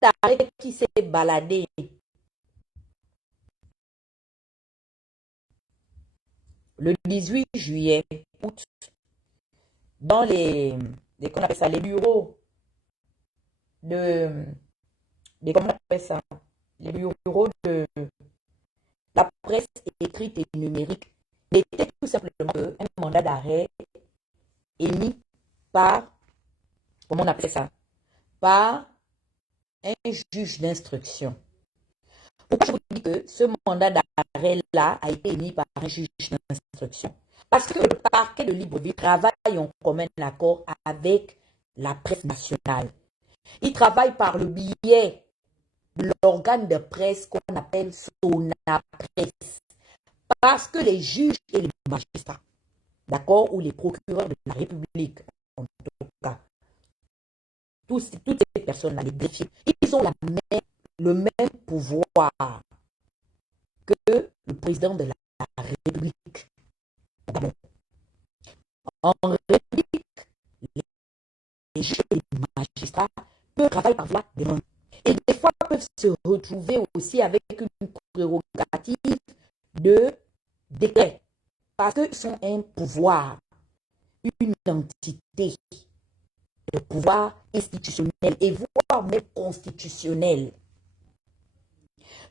d'arrêt qui s'est baladé le 18 juillet, août, dans comment on appelle ça, les bureaux de, comment on appelle ça, les bureaux de la presse écrite et numérique, n'était tout simplement un mandat d'arrêt émis par, comment on appelle ça, par un juge d'instruction. Pourquoi je vous dis que ce mandat d'arrêt-là a été émis par un juge d'instruction? Parce que le parquet de Libreville travaille en commun accord avec la presse nationale. Il travaille par le biais de l'organe de presse qu'on appelle Sonapresse. Parce que les juges et les magistrats, d'accord, ou les procureurs de la République, en tout cas, toutes ces personnes-là, les greffiers, ils ont le même pouvoir que le président de la République. En République, les juges et les magistrats peuvent travailler par voie des mains. Et des fois peuvent se retrouver aussi avec une prérogative de décret. Parce qu'ils sont un pouvoir, une entité de pouvoir institutionnel et voire même constitutionnel.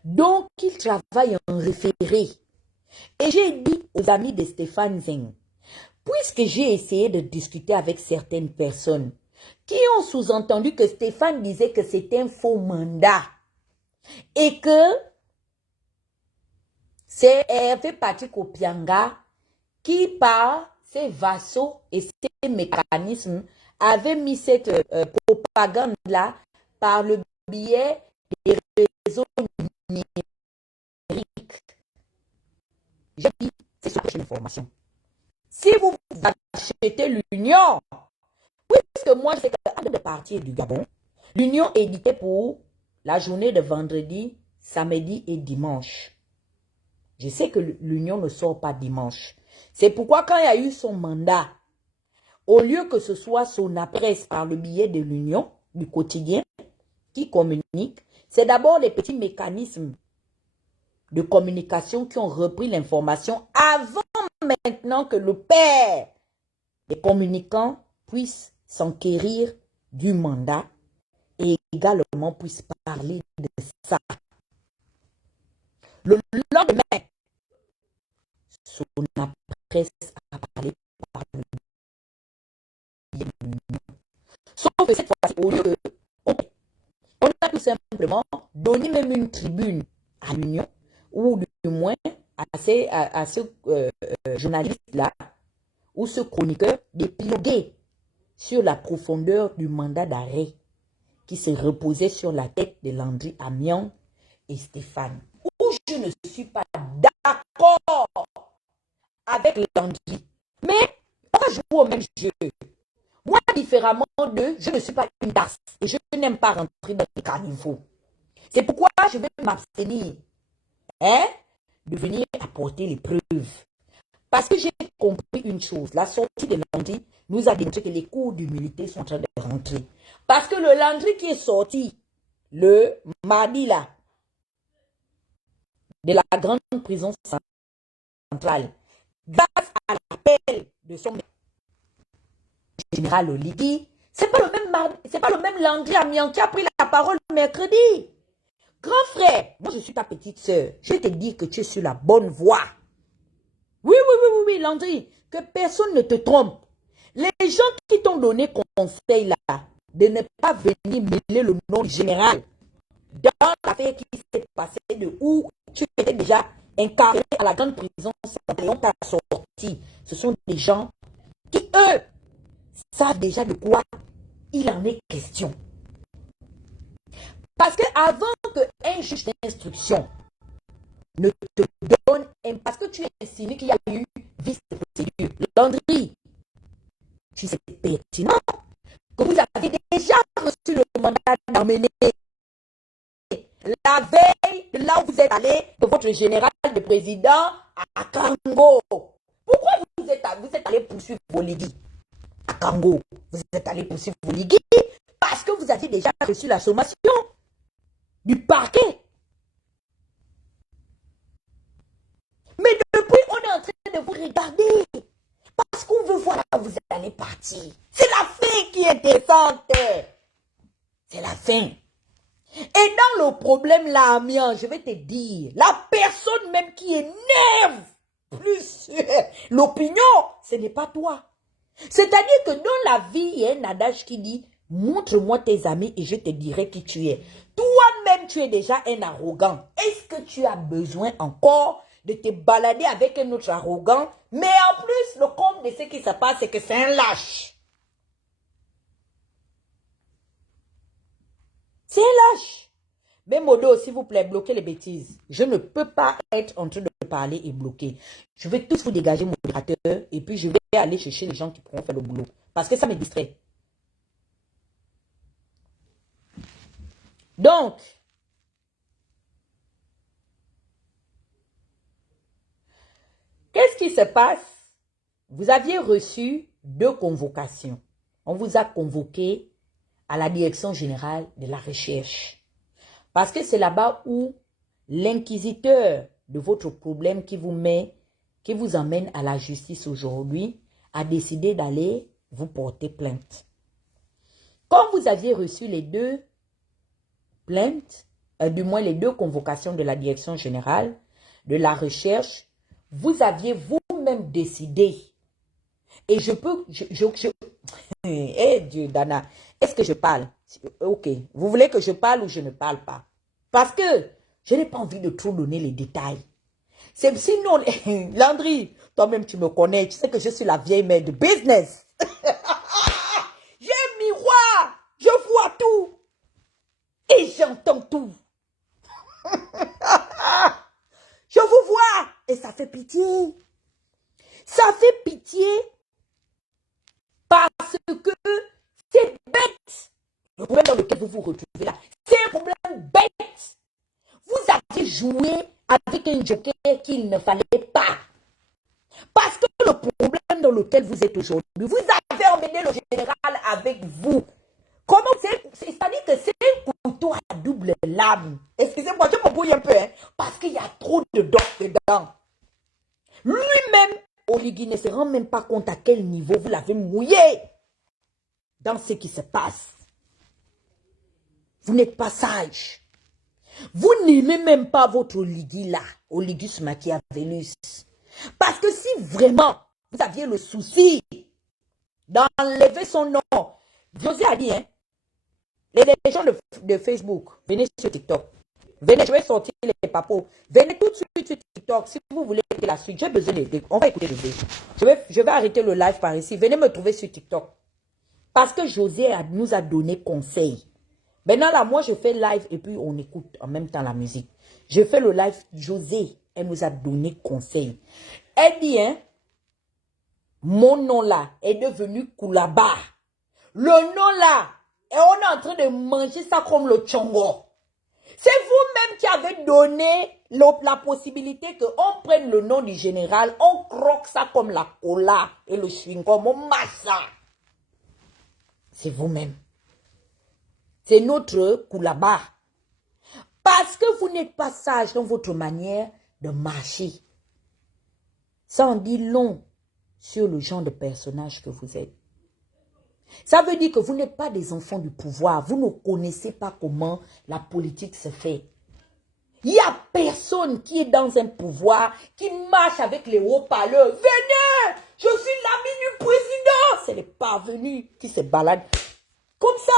Donc, ils travaillent en référé. Et j'ai dit aux amis de Stéphane Zeng, puisque j'ai essayé de discuter avec certaines personnes qui ont sous-entendu que Stéphane disait que c'était un faux mandat et que c'est Hervé Patrick Opianga qui, par ses vassaux et ses mécanismes, avait mis cette propagande-là par le biais des réseaux numériques. J'ai dit, c'est sur l'information. Si vous achetez l'Union, puisque moi je sais qu'avant de partir du Gabon, l'Union éditait pour la journée de vendredi, samedi et dimanche. Je sais que l'Union ne sort pas dimanche. C'est pourquoi quand il y a eu son mandat, au lieu que ce soit Sonapresse par le biais de l'Union, du quotidien, qui communique, c'est d'abord les petits mécanismes de communication qui ont repris l'information avant maintenant que le père des communicants puisse s'enquérir du mandat et également puisse parler de ça. Le lendemain, Sonapresse a parlé par le biais de l'Union. Sauf que cette fois-ci, au lieu de, on a tout simplement donné même une tribune à l'Union, ou du moins à ce journaliste-là, ou ce chroniqueur, d'épiloguer sur la profondeur du mandat d'arrêt qui se reposait sur la tête de Landry Amion et Stéphane. Où je ne suis pas d'accord avec Landry, mais on va jouer au même jeu. Moi, différemment d'eux, je ne suis pas une tasse et je n'aime pas rentrer dans les caniveaux. C'est pourquoi je vais m'abstenir de venir apporter les preuves. Parce que j'ai compris une chose, la sortie de Landry nous a démontré que les cours d'humilité sont en train de rentrer. Parce que le Landry qui est sorti le mardi là, de la grande prison centrale, grâce à l'appel de son général Oligui, c'est pas le même Landry Amion qui a pris la parole mercredi. Grand frère, moi je suis ta petite soeur, je vais te dire que tu es sur la bonne voie. Oui, Landry, que personne ne te trompe. Les gens qui t'ont donné conseil là, de ne pas venir mêler le nom du général dans l'affaire qui s'est passée de où tu étais déjà incarné à la grande prison centrale et on t'a sorti. Ce sont des gens qui, eux, savent déjà de quoi il en est question. Parce qu'avant qu'un juge d'instruction ne te donne, parce que tu insinues qu'il y a eu vice de procédure, Landry, si c'est pertinent, que vous avez déjà reçu le mandat d'emmener la veille de là où vous êtes allé, de votre général de président à Kango. Pourquoi vous êtes allé poursuivre Oligui à Kango? Vous êtes allé poursuivre Oligui parce que vous aviez déjà reçu la sommation. du parquet. Mais depuis, on est en train de vous regarder. Parce qu'on veut voir là où vous allez partir. C'est la fin qui est intéressante. C'est la fin. Et dans le problème là, Amiens, je vais te dire, la personne même qui énerve plus l'opinion, ce n'est pas toi. C'est-à-dire que dans la vie, il y a un adage qui dit, montre-moi tes amis et je te dirai qui tu es. Toi-même, tu es déjà un arrogant. Est-ce que tu as besoin encore de te balader avec un autre arrogant? Mais en plus, le compte de ce qui se passe, c'est que c'est un lâche. C'est un lâche. Mais Modo, s'il vous plaît, bloquez les bêtises. Je ne peux pas être en train de parler et bloquer. Je vais tous vous dégager, modérateur, et puis je vais aller chercher les gens qui pourront faire le boulot. Parce que ça me distrait. Donc, qu'est-ce qui se passe? Vous aviez reçu 2 convocations. On vous a convoqué à la direction générale de la recherche. Parce que c'est là-bas où l'inquisiteur de votre problème qui vous emmène à la justice aujourd'hui a décidé d'aller vous porter plainte. Quand vous aviez reçu les 2 plaintes, du moins les 2 convocations de la direction générale de la recherche, vous aviez vous-même décidé. Et je peux... Eh Dieu, Dana, est-ce que je parle? Ok. Vous voulez que je parle ou je ne parle pas? Parce que je n'ai pas envie de trop donner les détails. Sinon, Landry, toi-même tu me connais, tu sais que je suis la vieille mère de business. J'ai un miroir, je vois tout. Et j'entends tout. Je vous vois. Et ça fait pitié. Ça fait pitié. Parce que c'est bête. Le problème dans lequel vous vous retrouvez là, c'est un problème bête. Vous avez joué avec un joker qu'il ne fallait pas. Parce que le problème dans lequel vous êtes aujourd'hui, vous avez emmené le général avec vous. Comment c'est-à-dire que c'est un couteau à double lame. Excusez-moi, je me brouille un peu, hein, parce qu'il y a trop de dents dedans. Lui-même, Oligui ne se rend même pas compte à quel niveau vous l'avez mouillé dans ce qui se passe. Vous n'êtes pas sage. Vous n'aimez même pas votre Oligui là, Oligus Machiavellus. Parce que si vraiment vous aviez le souci d'enlever son nom, José a dit, hein, les gens de Facebook, venez sur TikTok. Venez, je vais sortir les papos. Venez tout de suite sur TikTok. Si vous voulez écouter la suite, j'ai besoin de... On va écouter le vidéo. Je vais arrêter le live par ici. Venez me trouver sur TikTok. Parce que José nous a donné conseil. Maintenant là, moi je fais live et puis on écoute en même temps la musique. Je fais le live. José, elle nous a donné conseil. Elle dit, hein, mon nom là est devenu Koulaba. Le nom là, et on est en train de manger ça comme le Tchongo. C'est vous-même qui avez donné la possibilité qu'on prenne le nom du général, on croque ça comme la cola et le chewing-gum, on masse ça. C'est vous-même. C'est notre Koulaba. Parce que vous n'êtes pas sage dans votre manière de marcher. Ça en dit long sur le genre de personnage que vous êtes. Ça veut dire que vous n'êtes pas des enfants du pouvoir. Vous ne connaissez pas comment la politique se fait. Il n'y a personne qui est dans un pouvoir qui marche avec les haut-parleurs. Venez, je suis l'ami du président. C'est les parvenus qui se baladent comme ça.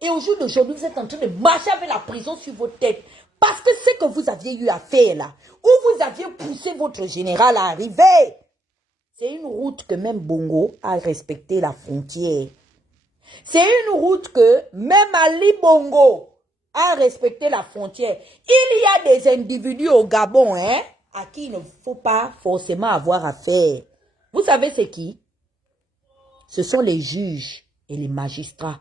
Et au jour d'aujourd'hui, vous êtes en train de marcher avec la prison sur votre tête. Parce que ce que vous aviez eu à faire là, où vous aviez poussé votre général à arriver, c'est une route que même Bongo a respecté la frontière. C'est une route que même Ali Bongo a respecté la frontière. Il y a des individus au Gabon, hein, à qui il ne faut pas forcément avoir affaire. Vous savez c'est qui? Ce sont les juges et les magistrats.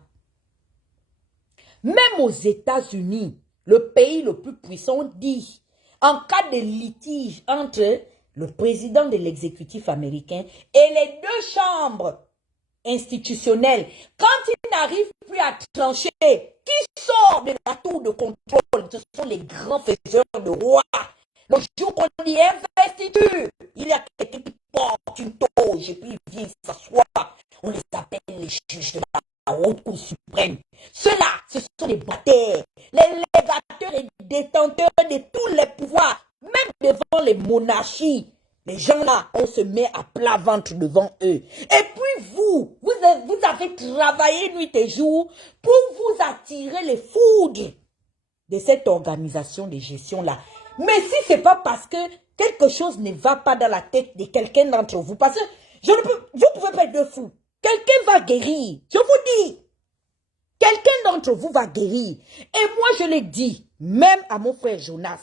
Même aux États-Unis, le pays le plus puissant, dit, en cas de litige entre le président de l'exécutif américain et les 2 chambres institutionnelles, quand il n'arrive plus à trancher, qui sort de la tour de contrôle? Ce sont les grands faiseurs de roi. Le jour qu'on dit investiture, il y a quelqu'un qui porte une toge et puis il vient s'asseoir. On les appelle les juges de la haute cour suprême. Ceux-là, ce sont les bataires, les légateurs et détenteurs de tous les pouvoirs, même devant les monarchies. Les gens-là, on se met à plat ventre devant eux. Et puis vous avez travaillé nuit et jour pour vous attirer les foudres de cette organisation de gestion-là. Mais si ce n'est pas parce que quelque chose ne va pas dans la tête de quelqu'un d'entre vous, parce que vous pouvez pas être de fou. Quelqu'un va guérir. Je vous dis, quelqu'un d'entre vous va guérir. Et moi, je l'ai dit, même à mon frère Jonas.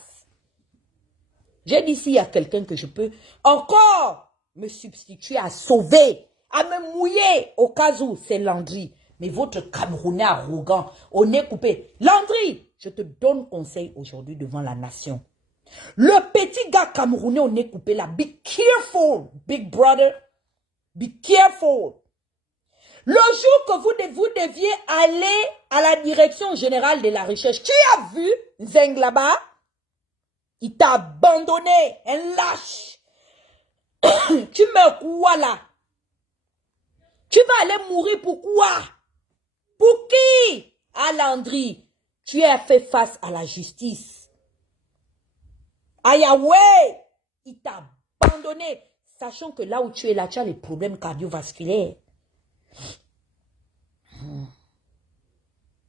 J'ai dit, s'il y a quelqu'un que je peux encore me substituer à sauver, à me mouiller au cas où, c'est Landry. Mais votre Camerounais arrogant, au nez coupé. Landry, je te donne conseil aujourd'hui devant la nation. Le petit gars camerounais au nez coupé là, be careful, big brother. Be careful. Le jour que vous deviez aller à la direction générale de la recherche, tu as vu Zeng là-bas? Il t'a abandonné, un lâche. Tu meurs quoi là? Tu vas aller mourir pourquoi? Pour qui? À Landry, tu as fait face à la justice. À Yahweh, il t'a abandonné. Sachant que là où tu es là, tu as les problèmes cardiovasculaires.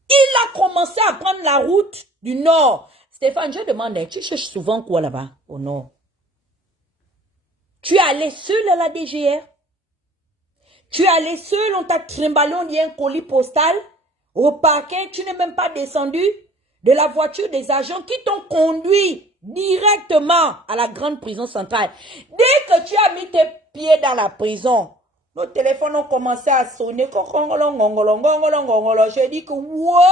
Il a commencé à prendre la route du nord. Stéphane, je demande, tu cherches souvent quoi là-bas, au nord? Tu es allé seul à la DGR? Tu es allé seul, on t'a trimballé, on dit un colis postal? Au parquet, tu n'es même pas descendu de la voiture des agents qui t'ont conduit directement à la grande prison centrale. Dès que tu as mis tes pieds dans la prison, nos téléphones ont commencé à sonner. J'ai dit que, what?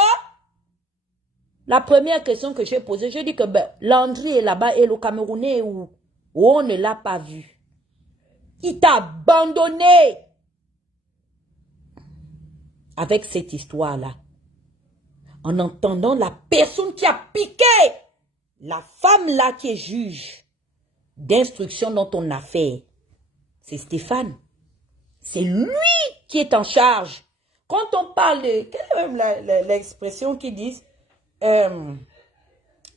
La première question que j'ai posée, j'ai dit que Landry est là-bas et le Camerounais est où? On ne l'a pas vu. Il t'a abandonné. Avec cette histoire-là, en entendant la personne qui a piqué la femme-là qui est juge d'instruction dans ton affaire, c'est Stéphane. C'est lui qui est en charge. Quand on parle de... Quelle est même l'expression qu'ils disent?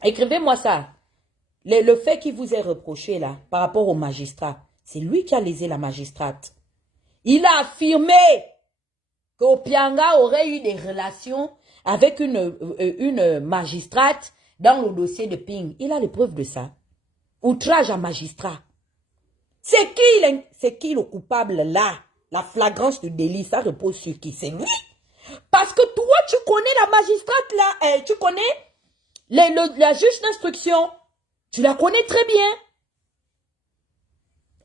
Écrivez-moi ça. Le fait qui vous est reproché là, par rapport au magistrat, c'est lui qui a lésé la magistrate. Il a affirmé qu'Opianga aurait eu des relations avec une magistrate dans le dossier de Ping. Il a les preuves de ça. Outrage à magistrat. C'est qui le coupable là? La flagrance du délit, ça repose sur qui? C'est lui. Parce que toi, tu connais la magistrate là, tu connais la juge d'instruction. Tu la connais très bien.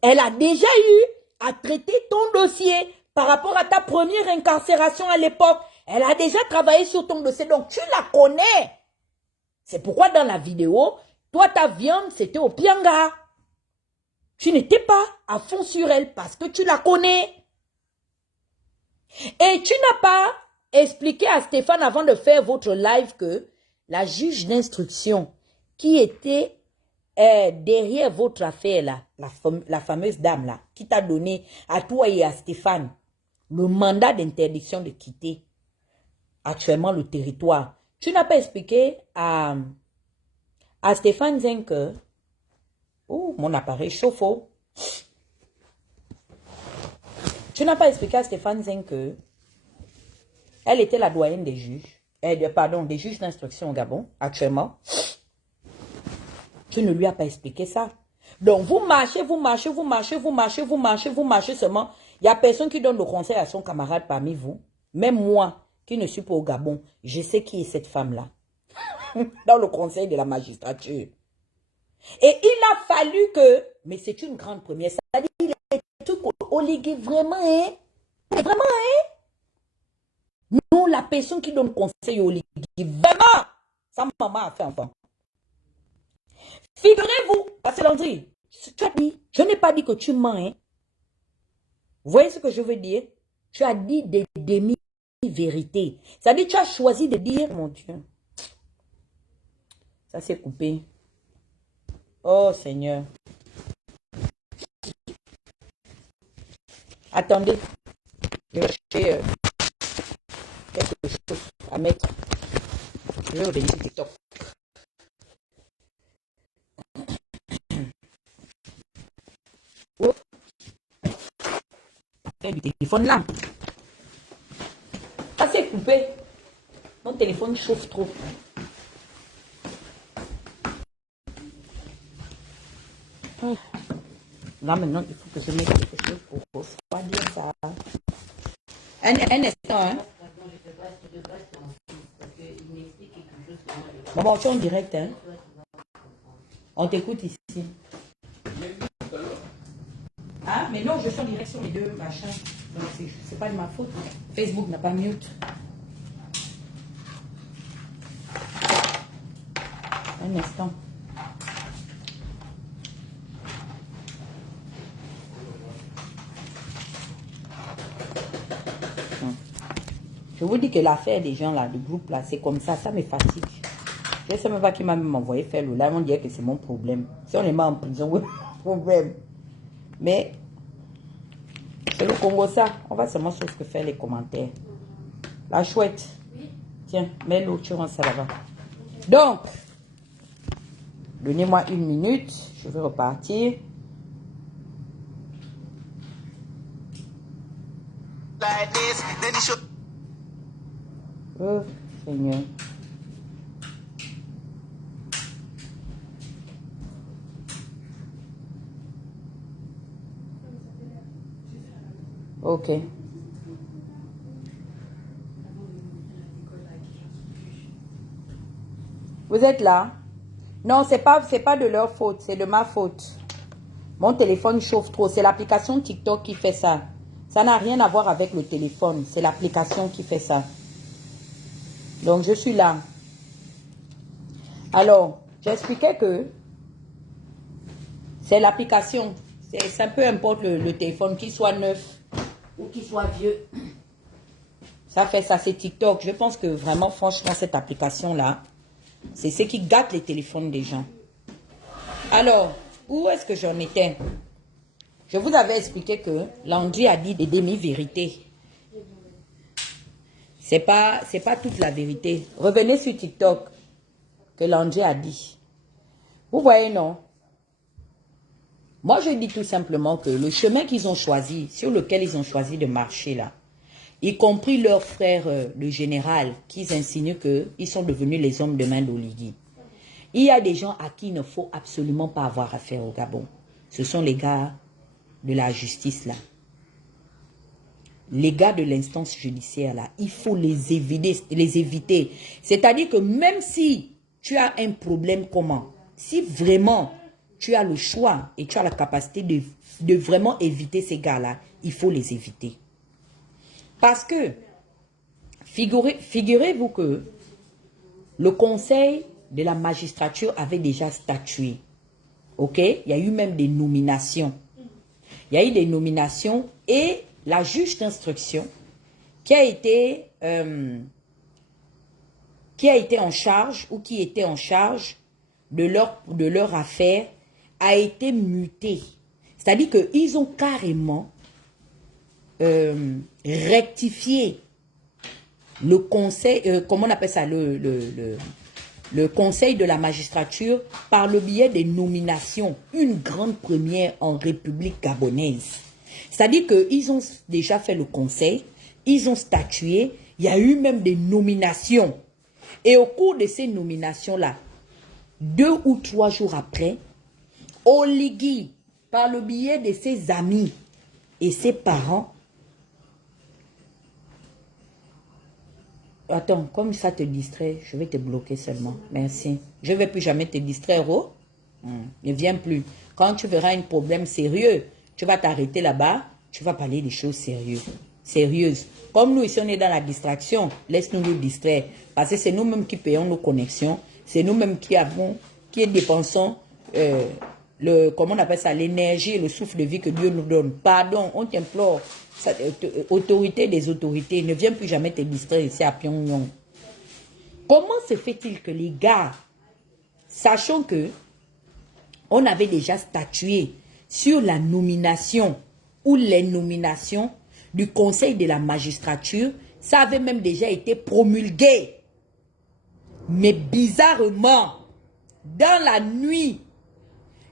Elle a déjà eu à traiter ton dossier par rapport à ta première incarcération à l'époque. Elle a déjà travaillé sur ton dossier, donc tu la connais. C'est pourquoi dans la vidéo, toi, ta viande, c'était au Pianga. Tu n'étais pas à fond sur elle parce que tu la connais. Et tu n'as pas expliqué à Stéphane avant de faire votre live que la juge d'instruction qui était derrière votre affaire là, la fameuse dame là, qui t'a donné à toi et à Stéphane le mandat d'interdiction de quitter actuellement le territoire. Tu n'as pas expliqué à Stéphane Zeng que... Oh, mon appareil chauffe. Tu n'as pas expliqué à Stéphane Zeng que elle était la doyenne des juges, des juges d'instruction au Gabon, actuellement. Tu ne lui as pas expliqué ça. Donc, vous marchez seulement. Il n'y a personne qui donne le conseil à son camarade parmi vous. Même moi, qui ne suis pas au Gabon, je sais qui est cette femme-là. Dans le conseil de la magistrature. Et il a fallu que... Mais c'est une grande première. C'est-à-dire qu'il est tout oligué vraiment, hein? Vraiment, hein? Non, la personne qui donne conseil au oligué, vraiment, sa maman a fait enfant. Figurez-vous, parce que Landry, tu as dit, je n'ai pas dit que tu mens, hein? Vous voyez ce que je veux dire? Tu as dit des demi demi-vérité. Ça veut dire tu as choisi de dire, mon Dieu. Ça s'est coupé. Oh Seigneur. Attendez. Je vais chercher quelque chose à mettre. Je vais revenir sur TikTok. Oh. Du téléphone là. Ça s'est coupé. Mon téléphone chauffe trop. Là maintenant, il faut que je mette quelque chose pour refroidir ça. Un instant, hein. Bon, tu es en direct, hein. On t'écoute ici. Ah, mais non, je suis en direct sur les deux machins. Donc, c'est pas de ma faute. Facebook n'a pas mute. Un instant. Je vous dis que l'affaire des gens là, du groupe là, c'est comme ça me fatigue. Je ne sais même pas qui m'a même envoyé faire le live. On dirait que c'est mon problème. Si on est mal en prison, oui, problème. Mais c'est le Congo ça. On va seulement sur ce que faire les commentaires. La chouette. Oui. Tiens, mets l'eau, tu rentres ça là-bas. Donc, donnez-moi 1 minute. Je vais repartir. Oh, Seigneur. Ok. Vous êtes là? Non, c'est pas de leur faute, c'est de ma faute. Mon téléphone chauffe trop. C'est l'application TikTok qui fait ça. Ça n'a rien à voir avec le téléphone. C'est l'application qui fait ça. Donc, je suis là. Alors, j'expliquais que c'est l'application. Ça peu importe le téléphone, qu'il soit neuf ou qu'il soit vieux. Ça fait ça, c'est TikTok. Je pense que vraiment, franchement, cette application-là, c'est ce qui gâte les téléphones des gens. Alors, où est-ce que j'en étais? Je vous avais expliqué que Landry a dit des demi-vérités. C'est pas toute la vérité. Revenez sur TikTok que Landry a dit. Vous voyez, non? Moi, je dis tout simplement que le chemin qu'ils ont choisi, sur lequel ils ont choisi de marcher là, y compris leur frère, le général, qui insinuent qu'ils sont devenus les hommes de main d'Oligui. Il y a des gens à qui il ne faut absolument pas avoir affaire au Gabon. Ce sont les gars de la justice là. Les gars de l'instance judiciaire là, il faut les éviter. C'est-à-dire que même si tu as un problème comment, si vraiment tu as le choix et tu as la capacité de vraiment éviter ces gars-là, il faut les éviter. Parce que, figurez-vous que le conseil de la magistrature avait déjà statué. Ok? Il y a eu même des nominations. Il y a eu des nominations et la juge d'instruction qui a été en charge ou qui était en charge de leur affaire a été mutée. C'est-à-dire qu'ils ont carrément rectifié le conseil, comment on appelle ça, le conseil de la magistrature par le biais des nominations, une grande première en République gabonaise. C'est-à-dire qu'ils ont déjà fait le conseil, ils ont statué, il y a eu même des nominations. Et au cours de ces nominations-là, 2 ou 3 jours après, Oligui, par le biais de ses amis et ses parents, attends, comme ça te distrait, je vais te bloquer seulement. Merci. Je ne vais plus jamais te distraire, oh. Ne viens plus. Quand tu verras un problème sérieux, tu vas t'arrêter là-bas, tu vas parler des choses sérieuses. Comme nous ici, on est dans la distraction, laisse-nous nous distraire. Parce que c'est nous-mêmes qui payons nos connexions, c'est nous-mêmes qui dépensons comment on appelle ça, l'énergie et le souffle de vie que Dieu nous donne. Pardon, on t'implore. Autorité des autorités, ne viens plus jamais te distraire ici à Pyongyang. Comment se fait-il que les gars, sachant que on avait déjà statué sur la nomination ou les nominations du Conseil de la magistrature, ça avait même déjà été promulgué. Mais bizarrement, dans la nuit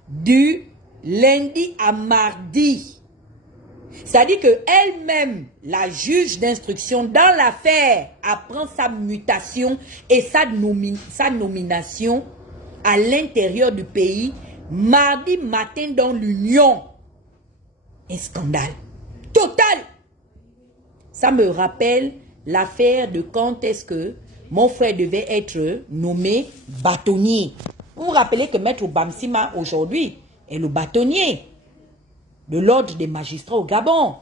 du lundi à mardi, c'est-à-dire qu'elle-même, la juge d'instruction dans l'affaire, apprend sa mutation et sa nomination à l'intérieur du pays, mardi matin dans l'Union. Un scandale total. Ça me rappelle l'affaire de quand est-ce que mon frère devait être nommé bâtonnier. Vous vous rappelez que Maître Bamsima aujourd'hui est le bâtonnier de l'ordre des magistrats au Gabon.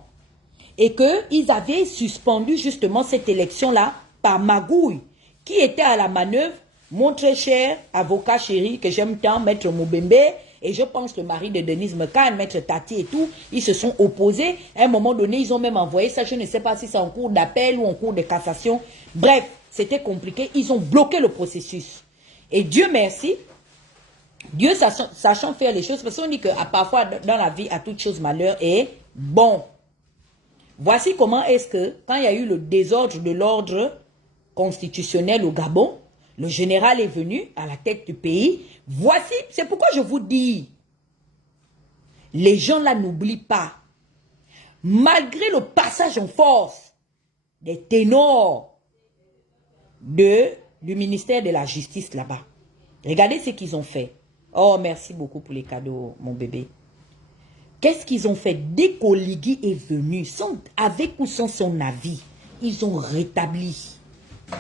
Et qu'ils avaient suspendu justement cette élection-là par magouille. Qui était à la manœuvre? Mon très cher avocat chéri que j'aime tant, Maître Moubembe, et je pense le mari de Denise Mekan, Maître Tati et tout, ils se sont opposés. À un moment donné, ils ont même envoyé ça, je ne sais pas si c'est en cours d'appel ou en cours de cassation. Bref, c'était compliqué, ils ont bloqué le processus. Et Dieu merci, Dieu sachant faire les choses, parce qu'on dit que parfois dans la vie, à toute chose malheur est bon. Voici comment est-ce que, quand il y a eu le désordre de l'ordre constitutionnel au Gabon, le général est venu à la tête du pays. Voici, c'est pourquoi je vous dis, les gens là n'oublient pas, malgré le passage en force des ténors du ministère de la Justice là-bas, regardez ce qu'ils ont fait. Oh, merci beaucoup pour les cadeaux, mon bébé. Qu'est-ce qu'ils ont fait? Dès qu'Oligui est venu, avec ou sans son avis, ils ont rétabli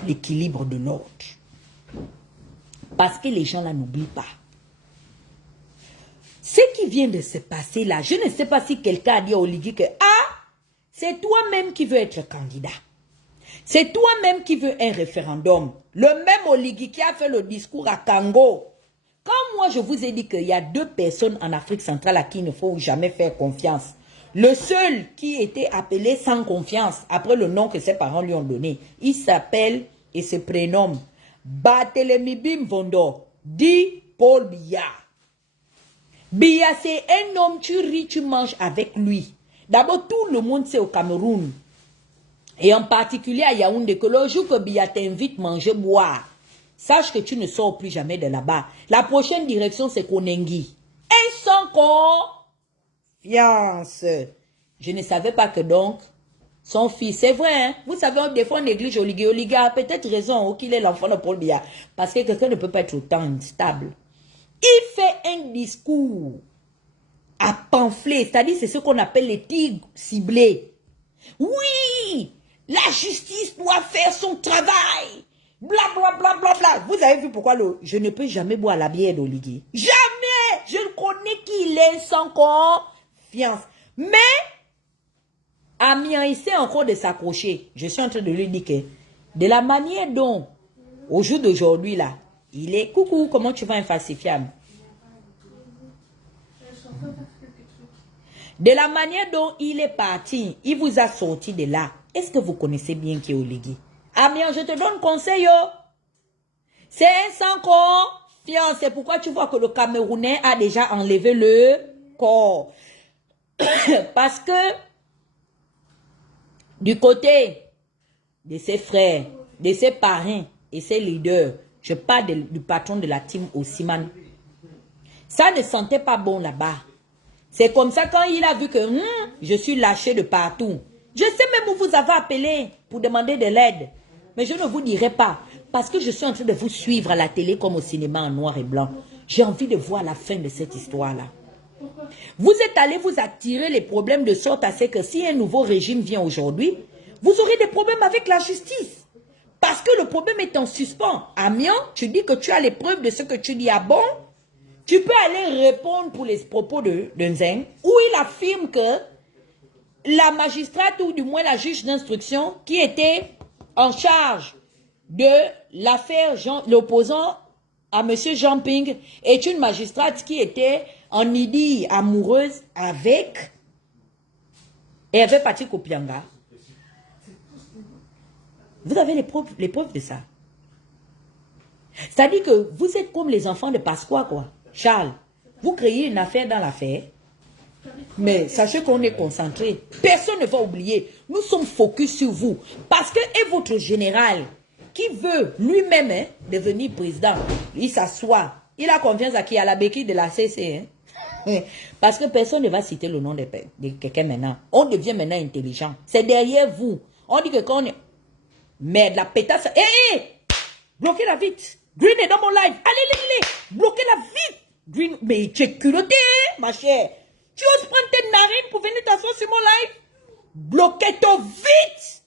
l'équilibre de l'ordre. Parce que les gens là n'oublient pas. Ce qui vient de se passer là, je ne sais pas si quelqu'un a dit à Oligui que c'est toi-même qui veux être candidat. C'est toi-même qui veux un référendum. Le même Oligui qui a fait le discours à Kango. Quand moi je vous ai dit qu'il y a deux personnes en Afrique centrale à qui il ne faut jamais faire confiance. Le seul qui était appelé sans confiance, après le nom que ses parents lui ont donné, il s'appelle et se prénomme Barthélemy Bimvondo, dit Paul Biya. Biya, c'est un homme, tu ris, tu manges avec lui. D'abord, tout le monde sait au Cameroun, et en particulier à Yaoundé, que le jour que Biya t'invite manger, boire, sache que tu ne sors plus jamais de là-bas. La prochaine direction, c'est Konengi. Et sans confiance. Je ne savais pas que donc, son fils, c'est vrai, hein? Vous savez, des fois on néglige Oligui. Oligui a peut-être raison qu'il est l'enfant de Paul Biya. Parce que quelqu'un ne peut pas être autant instable. Il fait un discours à pamphlet, c'est-à-dire c'est ce qu'on appelle les tigres ciblés. Oui, la justice doit faire son travail. Bla bla bla bla bla. Vous avez vu pourquoi je ne peux jamais boire la bière d'Oligui. Jamais. Je le connais qu'il est sans confiance. Mais Amiens essaie encore de s'accrocher. Je suis en train de lui dire que de la manière dont, au jour d'aujourd'hui là, il est coucou, comment tu vas infalsifiable? De la manière dont il est parti, il vous a sorti de là. Est-ce que vous connaissez bien qui est Oligui? Amiens, je te donne conseil. C'est un sans confiance. C'est pourquoi tu vois que le Camerounais a déjà enlevé le corps. Parce que du côté de ses frères, de ses parrains et ses leaders, je parle du patron de la team Osiman. Ça ne sentait pas bon là-bas. C'est comme ça quand il a vu que je suis lâché de partout. Je sais même où vous avez appelé pour demander de l'aide. Mais je ne vous dirai pas. Parce que je suis en train de vous suivre à la télé comme au cinéma en noir et blanc. J'ai envie de voir la fin de cette histoire-là. Vous êtes allé vous attirer les problèmes de sorte à ce que si un nouveau régime vient aujourd'hui, vous aurez des problèmes avec la justice. Parce que le problème est en suspens. Amiens, tu dis que tu as les preuves de ce que tu dis. Ah bon? Tu peux aller répondre pour les propos de Nzeng, où il affirme que la magistrate, ou du moins la juge d'instruction, qui était en charge de l'affaire l'opposant à M. Jean Ping, est une magistrate qui était en Idi amoureuse avec Hervé Patrick Opianga. Vous avez les preuves de ça. C'est-à-dire que vous êtes comme les enfants de Pasqua, quoi. Charles, vous créez une affaire dans l'affaire, mais sachez qu'on est concentré. Personne ne va oublier. Nous sommes focus sur vous. Parce que et votre général, qui veut lui-même devenir président, il s'assoit. Il a confiance à qui? À la béquille de la CC. Parce que personne ne va citer le nom de quelqu'un maintenant. On devient maintenant intelligent. C'est derrière vous. On dit que quand on est... Merde, la pétasse... Bloquez-la vite. Green est dans mon live. Allez. Bloquez-la vite. Green, mais tu es culotté, ma chère. Tu oses prendre tes narines pour venir t'asseoir sur mon live? Bloquez-toi vite.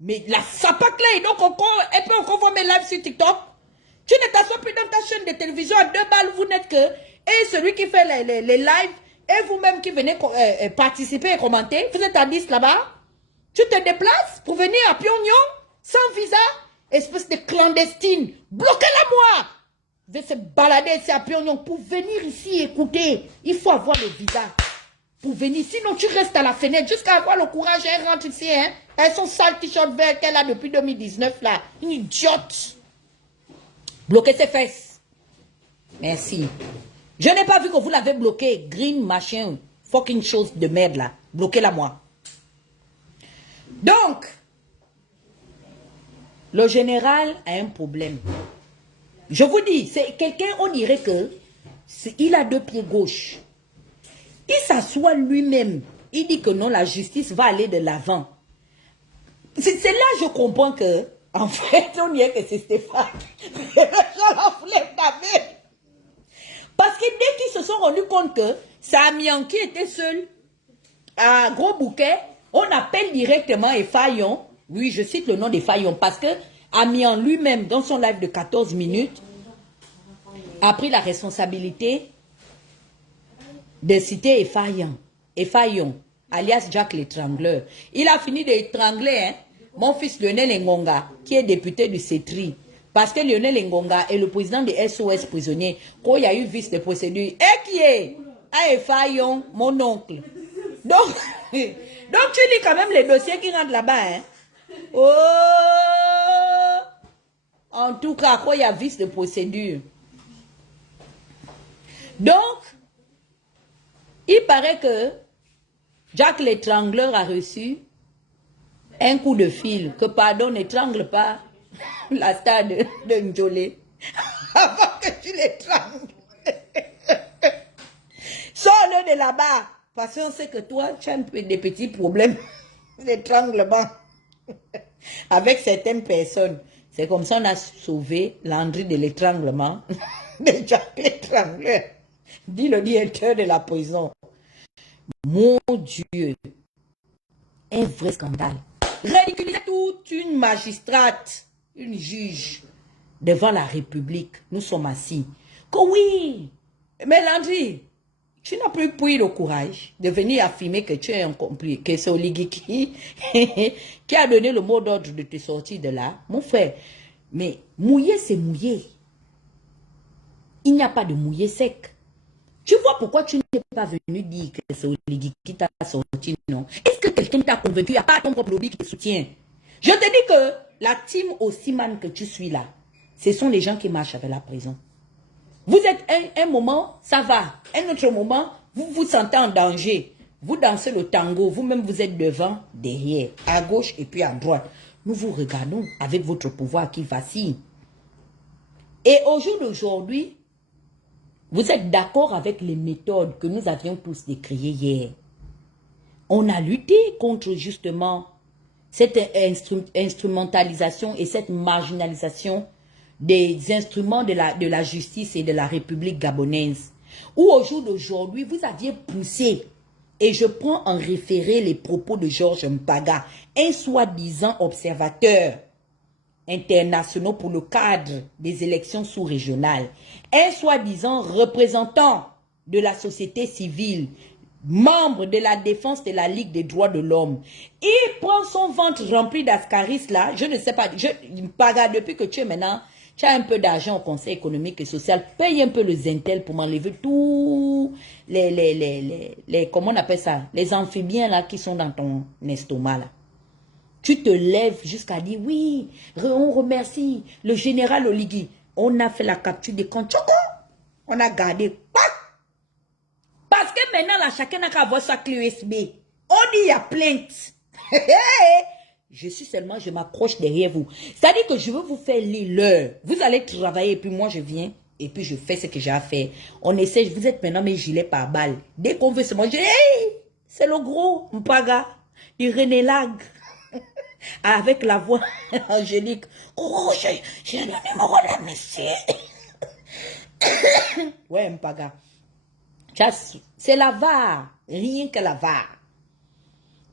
Mais la sapac là, et donc elle peut encore voir mes lives sur TikTok. Tu ne t'assois plus dans ta chaîne de télévision à 2 balles, vous n'êtes que... Et celui qui fait les lives, et vous-même qui venez participer et commenter, vous êtes à 10 là-bas. Tu te déplaces pour venir à Pyongyang, sans visa, espèce de clandestine. Bloquez-la moi. Vous allez se balader ici à Pyongyang pour venir ici écouter. Il faut avoir le visa pour venir. Sinon, tu restes à la fenêtre jusqu'à avoir le courage. Elle rentre ici. Hein. Elles sont sales t-shirt vert qu'elle a depuis 2019 là. Une idiote. Bloquez ses fesses. Merci. Je n'ai pas vu que vous l'avez bloqué. Green machin. Fucking chose de merde là. Bloquez-la moi. Donc, le général a un problème. Je vous dis, c'est quelqu'un, on dirait que il a 2 pieds gauche. Il s'assoit lui-même. Il dit que non, la justice va aller de l'avant. C'est là que je comprends que, en fait, on dirait que c'est Stéphane. Parce que dès qu'ils se sont rendus compte que c'est Amiens qui était seul à Gros Bouquet, on appelle directement Effayon. Oui, je cite le nom d'Effayon parce que Amiens lui-même, dans son live de 14 minutes, a pris la responsabilité de citer Effayon, alias Jack l'étrangleur. Il a fini d'étrangler hein, mon fils Lionel Ngonga, qui est député du CETRI. Parce que Lionel Ngonga est le président de SOS prisonniers. Quand il y a eu vice de procédure, et qui est à Effayon, mon oncle. Donc tu lis quand même les dossiers qui rentrent là-bas. Hein. Oh! En tout cas, quand il y a vice de procédure. Donc, il paraît que Jack l'étrangleur a reçu un coup de fil. Que pardon, n'étrangle pas la star de Ndjolé. Avant que tu l'étrangles. Sors-le de là-bas. Parce qu'on sait que toi, tu as des petits problèmes d'étranglement avec certaines personnes. C'est comme ça qu'on a sauvé Landry de l'étranglement de Jack l'étrangleur. Dit le directeur de la prison. Mon Dieu. Un vrai scandale. Ridiculiser toute une magistrate, une juge, devant la République. Nous sommes assis. Que oui. Mais Landry, tu n'as plus pris le courage de venir affirmer que tu es un complice, que c'est Oligui qui a donné le mot d'ordre de te sortir de là. Mon frère, mais mouiller, c'est mouiller. Il n'y a pas de mouiller sec. Tu vois pourquoi tu n'es pas venu dire que c'est Oligui qui t'a sorti, non? Est-ce que quelqu'un t'a convaincu? Il n'y a pas ton propre lobby qui te soutient. Je te dis que la team Ossiman que tu suis là, ce sont les gens qui marchent avec la prison. Vous êtes un moment, ça va. Un autre moment, vous vous sentez en danger. Vous dansez le tango, vous-même vous êtes devant, derrière, à gauche et puis à droite. Nous vous regardons avec votre pouvoir qui vacille. Et au jour d'aujourd'hui, vous êtes d'accord avec les méthodes que nous avions tous décriées hier. On a lutté contre justement cette instrumentalisation et cette marginalisation des instruments de la justice et de la République gabonaise. Où au jour d'aujourd'hui, vous aviez poussé, et je prends en référé les propos de Georges Mpaga, un soi-disant observateur international pour le cadre des élections sous-régionales, un soi-disant représentant de la société civile, membre de la défense de la Ligue des droits de l'homme. Il prend son ventre rempli d'ascaris là, je ne sais pas, Mpaga, depuis que tu es maintenant, Tu as un peu d'argent au Conseil économique et social, paye un peu le Zintel pour m'enlever tous comment on appelle ça, les amphibiens là qui sont dans ton estomac là. Tu te lèves jusqu'à dire oui, on remercie le général Oligui. On a fait la capture des comptes. On a gardé. Parce que maintenant, là, chacun n'a qu'à avoir sa clé USB. On dit il y a plainte. Je suis seulement, je m'accroche derrière vous. C'est-à-dire que je veux vous faire lire l'heure. Vous allez travailler et puis moi je viens et puis je fais ce que j'ai à faire. On essaie, vous êtes maintenant mes gilets par balle. Dès qu'on veut se manger, hey, c'est le gros Mpaga du René Lag. Avec la voix angélique. Oh, j'ai le numéro de monsieur. Ouais, Mpaga. C'est la VAR. Rien que la VAR.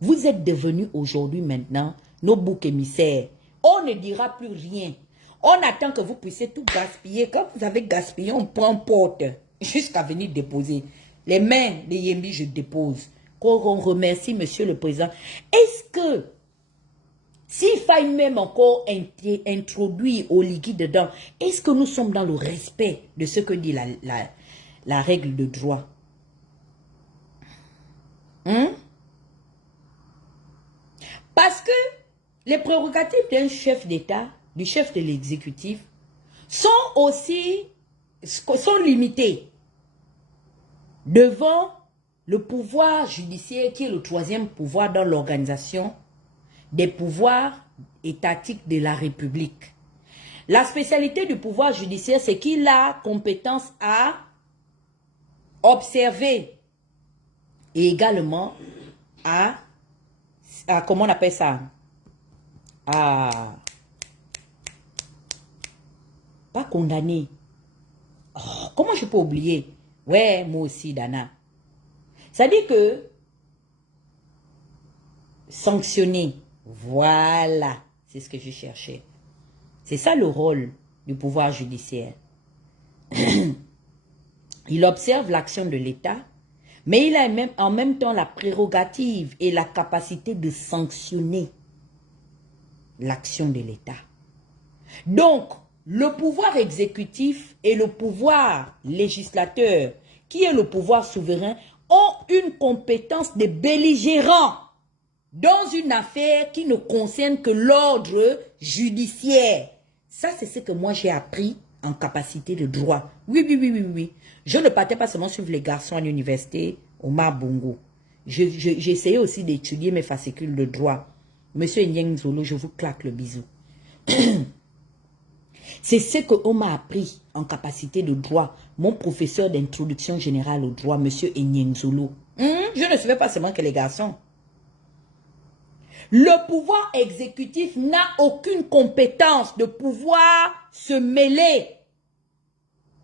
Vous êtes devenus aujourd'hui maintenant nos boucs émissaires. On ne dira plus rien. On attend que vous puissiez tout gaspiller. Quand vous avez gaspillé, on prend porte jusqu'à venir déposer. Les mains de Yembi, je dépose. Qu'on remercie monsieur le président. Est-ce que s'il faille même encore introduire Oligui dedans, est-ce que nous sommes dans le respect de ce que dit la règle de droit? Parce que les prérogatives d'un chef d'État, du chef de l'exécutif, sont limitées devant le pouvoir judiciaire qui est le troisième pouvoir dans l'organisation des pouvoirs étatiques de la République. La spécialité du pouvoir judiciaire, c'est qu'il a compétence à observer et également à comment on appelle ça? Pas condamner. Oh, comment je peux oublier? Ouais, moi aussi, Dana. Ça dit que sanctionner. Voilà, c'est ce que je cherchais. C'est ça le rôle du pouvoir judiciaire. Il observe l'action de l'État, mais il a en même temps la prérogative et la capacité de sanctionner l'action de l'État. Donc, le pouvoir exécutif et le pouvoir législateur, qui est le pouvoir souverain, ont une compétence de belligérant dans une affaire qui ne concerne que l'ordre judiciaire. Ça, c'est ce que moi j'ai appris en capacité de droit. Oui. Je ne partais pas seulement suivre les garçons à l'université Omar Bongo. J'ai essayé aussi d'étudier mes fascicules de droit. Monsieur Nyeng Zolo, je vous claque le bisou. C'est ce qu'on m'a appris en capacité de droit. Mon professeur d'introduction générale au droit, monsieur Nyeng Zolo. Je ne suivais pas seulement que les garçons. Le pouvoir exécutif n'a aucune compétence de pouvoir se mêler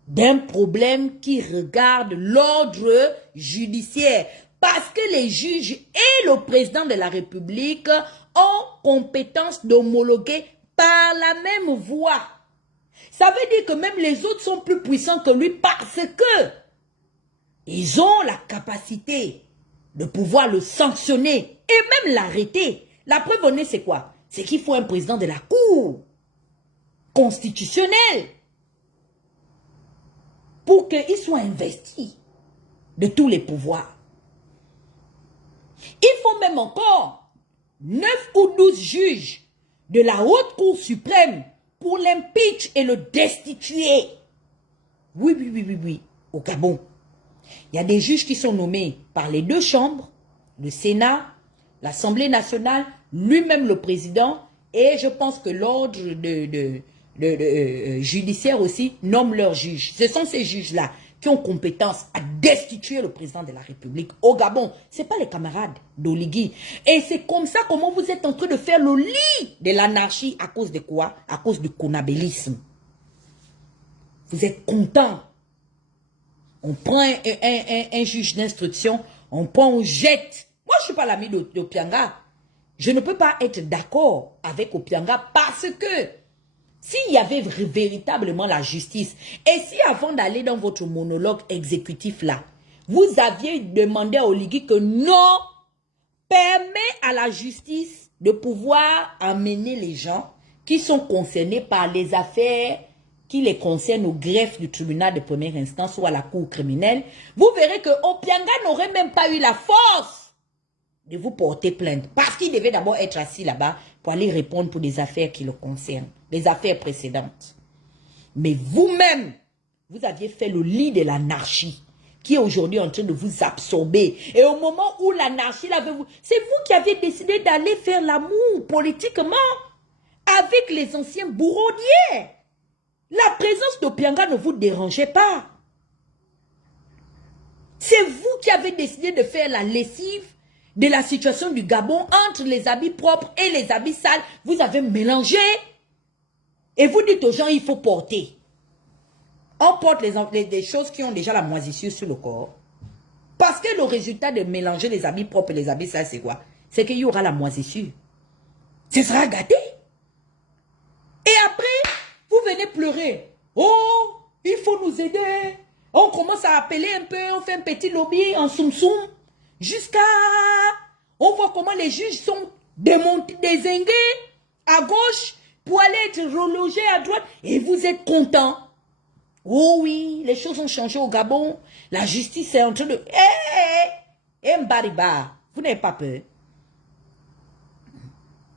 d'un problème qui regarde l'ordre judiciaire. Parce que les juges et le président de la République ont compétence d'homologuer par la même voie. Ça veut dire que même les autres sont plus puissants que lui parce que ils ont la capacité de pouvoir le sanctionner et même l'arrêter. La preuve en est, c'est quoi? C'est qu'il faut un président de la Cour constitutionnelle pour qu'il soit investi de tous les pouvoirs. Il faut même encore 9 ou 12 juges de la Haute Cour suprême pour l'impeach et le destituer. Oui, au Gabon. Il y a des juges qui sont nommés par les deux chambres, le Sénat, l'Assemblée nationale, lui-même le président, et je pense que l'ordre judiciaire aussi nomme leurs juges. Ce sont ces juges-là qui ont compétence à destituer le président de la République au Gabon. Ce n'est pas les camarades d'Oligui. Et c'est comme ça comment vous êtes en train de faire le lit de l'anarchie. À cause de quoi? À cause du conabélisme. Vous êtes contents. On prend un juge d'instruction, on jette. Moi, je ne suis pas l'ami d'Opianga. Je ne peux pas être d'accord avec Opianga parce que s'il y avait véritablement la justice, et si avant d'aller dans votre monologue exécutif là, vous aviez demandé à Oligui que non, permet à la justice de pouvoir amener les gens qui sont concernés par les affaires qui les concerne au greffe du tribunal de première instance ou à la cour criminelle, vous verrez que Opianga n'aurait même pas eu la force de vous porter plainte. Parce qu'il devait d'abord être assis là-bas pour aller répondre pour des affaires qui le concernent, les affaires précédentes. Mais vous-même, vous aviez fait le lit de l'anarchie qui est aujourd'hui en train de vous absorber. Et au moment où l'anarchie l'avait vous... C'est vous qui aviez décidé d'aller faire l'amour politiquement avec les anciens bourreaux d'hier. La présence d'Opianga ne vous dérangeait pas. C'est vous qui avez décidé de faire la lessive de la situation du Gabon entre les habits propres et les habits sales. Vous avez mélangé. Et vous dites aux gens, il faut porter. On porte des choses qui ont déjà la moisissure sur le corps. Parce que le résultat de mélanger les habits propres et les habits sales, c'est quoi? C'est qu'il y aura la moisissure. Ce sera gâté. Et après, vous venez pleurer. Oh, il faut nous aider. On commence à appeler un peu, on fait un petit lobby en soum-soum. Jusqu'à... On voit comment les juges sont démontés, dézingués à gauche pour aller être relogés à droite. Et vous êtes contents. Oh oui, les choses ont changé au Gabon. La justice est en train de... Mbariba, vous n'avez pas peur.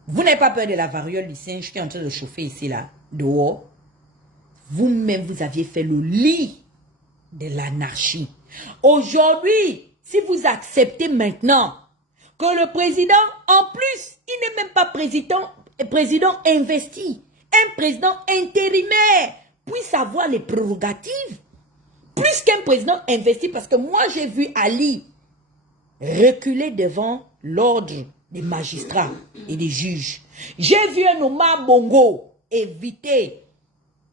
Vous n'avez pas peur de la variole du singe qui est en train de chauffer ici, là, dehors. Vous-même, vous aviez fait le lit de l'anarchie. Aujourd'hui, si vous acceptez maintenant que le président, en plus, il n'est même pas président investi, un président intérimaire, puisse avoir les prérogatives, plus qu'un président investi, parce que moi, j'ai vu Ali reculer devant l'ordre des magistrats et des juges. J'ai vu un Omar Bongo éviter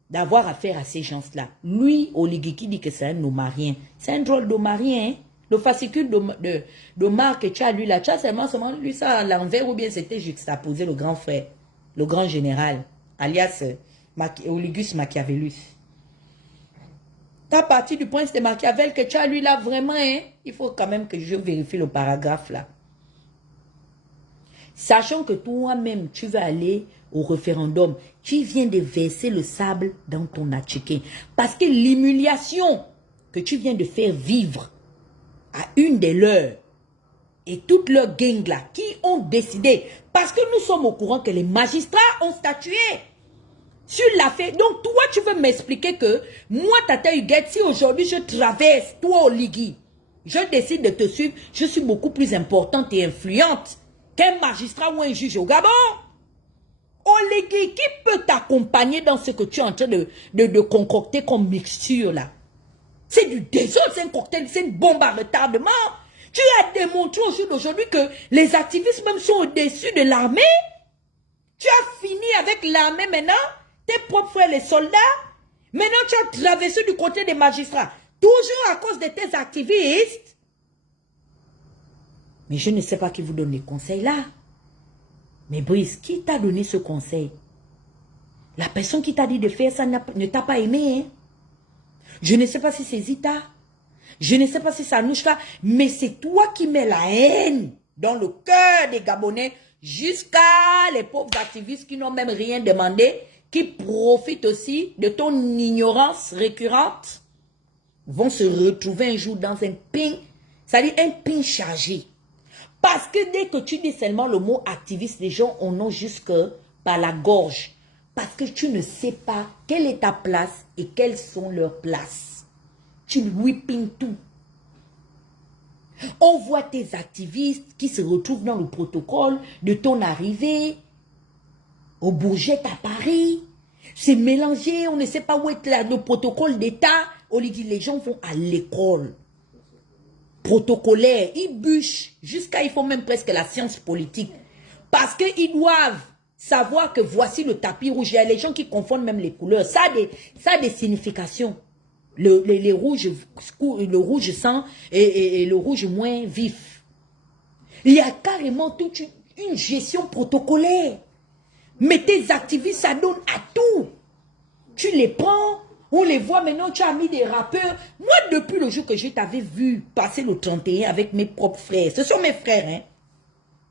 d'avoir affaire à ces gens-là. Lui, Oligiki dit que c'est un Omarien. C'est un drôle d'Omarien. Hein? Le fascicule d'Omar que tu as lui là, tu as seulement lui ça à l'envers ou bien c'était juxtaposé le grand frère, le grand général, alias Oligus Machiavellus. Ta partie du prince de Machiavel que tu as lui là vraiment, hein? Il faut quand même que je vérifie le paragraphe là. Sachant que toi-même, tu vas aller au référendum, tu viens de verser le sable dans ton atchiqué. Parce que l'humiliation que tu viens de faire vivre à une des leurs et toute leur gang là, qui ont décidé, parce que nous sommes au courant que les magistrats ont statué sur l'affaire. Donc toi, tu veux m'expliquer que moi, Tata Huguette, si aujourd'hui je traverse, toi, Oligui, je décide de te suivre, je suis beaucoup plus importante et influente qu'un magistrat ou un juge au Gabon. Oligui, qui peut t'accompagner dans ce que tu es en train de concocter comme mixture là? C'est du désordre, c'est un cocktail, c'est une bombe à retardement. Tu as démontré au jour d'aujourd'hui que les activistes même sont au-dessus de l'armée. Tu as fini avec l'armée maintenant, tes propres frères les soldats. Maintenant tu as traversé du côté des magistrats. Toujours à cause de tes activistes. Mais je ne sais pas qui vous donne les conseils là. Mais Brice, qui t'a donné ce conseil? La personne qui t'a dit de faire ça ne t'a pas aimé. Hein? Je ne sais pas si c'est Zita. Je ne sais pas si c'est Anouchka. Mais c'est toi qui mets la haine dans le cœur des Gabonais jusqu'à les pauvres activistes qui n'ont même rien demandé, qui profitent aussi de ton ignorance récurrente, vont se retrouver un jour dans un pin, c'est-à-dire un pin chargé. Parce que dès que tu dis seulement le mot activiste, les gens en ont jusque par la gorge. Parce que tu ne sais pas quelle est ta place et quelles sont leurs places. Tu whipping tout. On voit tes activistes qui se retrouvent dans le protocole de ton arrivée au Bourget à Paris. C'est mélangé, on ne sait pas où est le protocole d'État. On lui dit les gens vont à l'école protocolaire, ils bûchent jusqu'à, ils font même presque la science politique. Parce qu'ils doivent savoir que voici le tapis rouge. Il y a les gens qui confondent même les couleurs. Ça a des significations. Le rouge sang et le rouge moins vif. Il y a carrément toute une gestion protocolaire. Mais tes activistes, ça donne à tout. Tu les prends, on les voit maintenant, tu as mis des rappeurs. Moi, depuis le jour que je t'avais vu passer le 31 avec mes propres frères, ce sont mes frères, hein.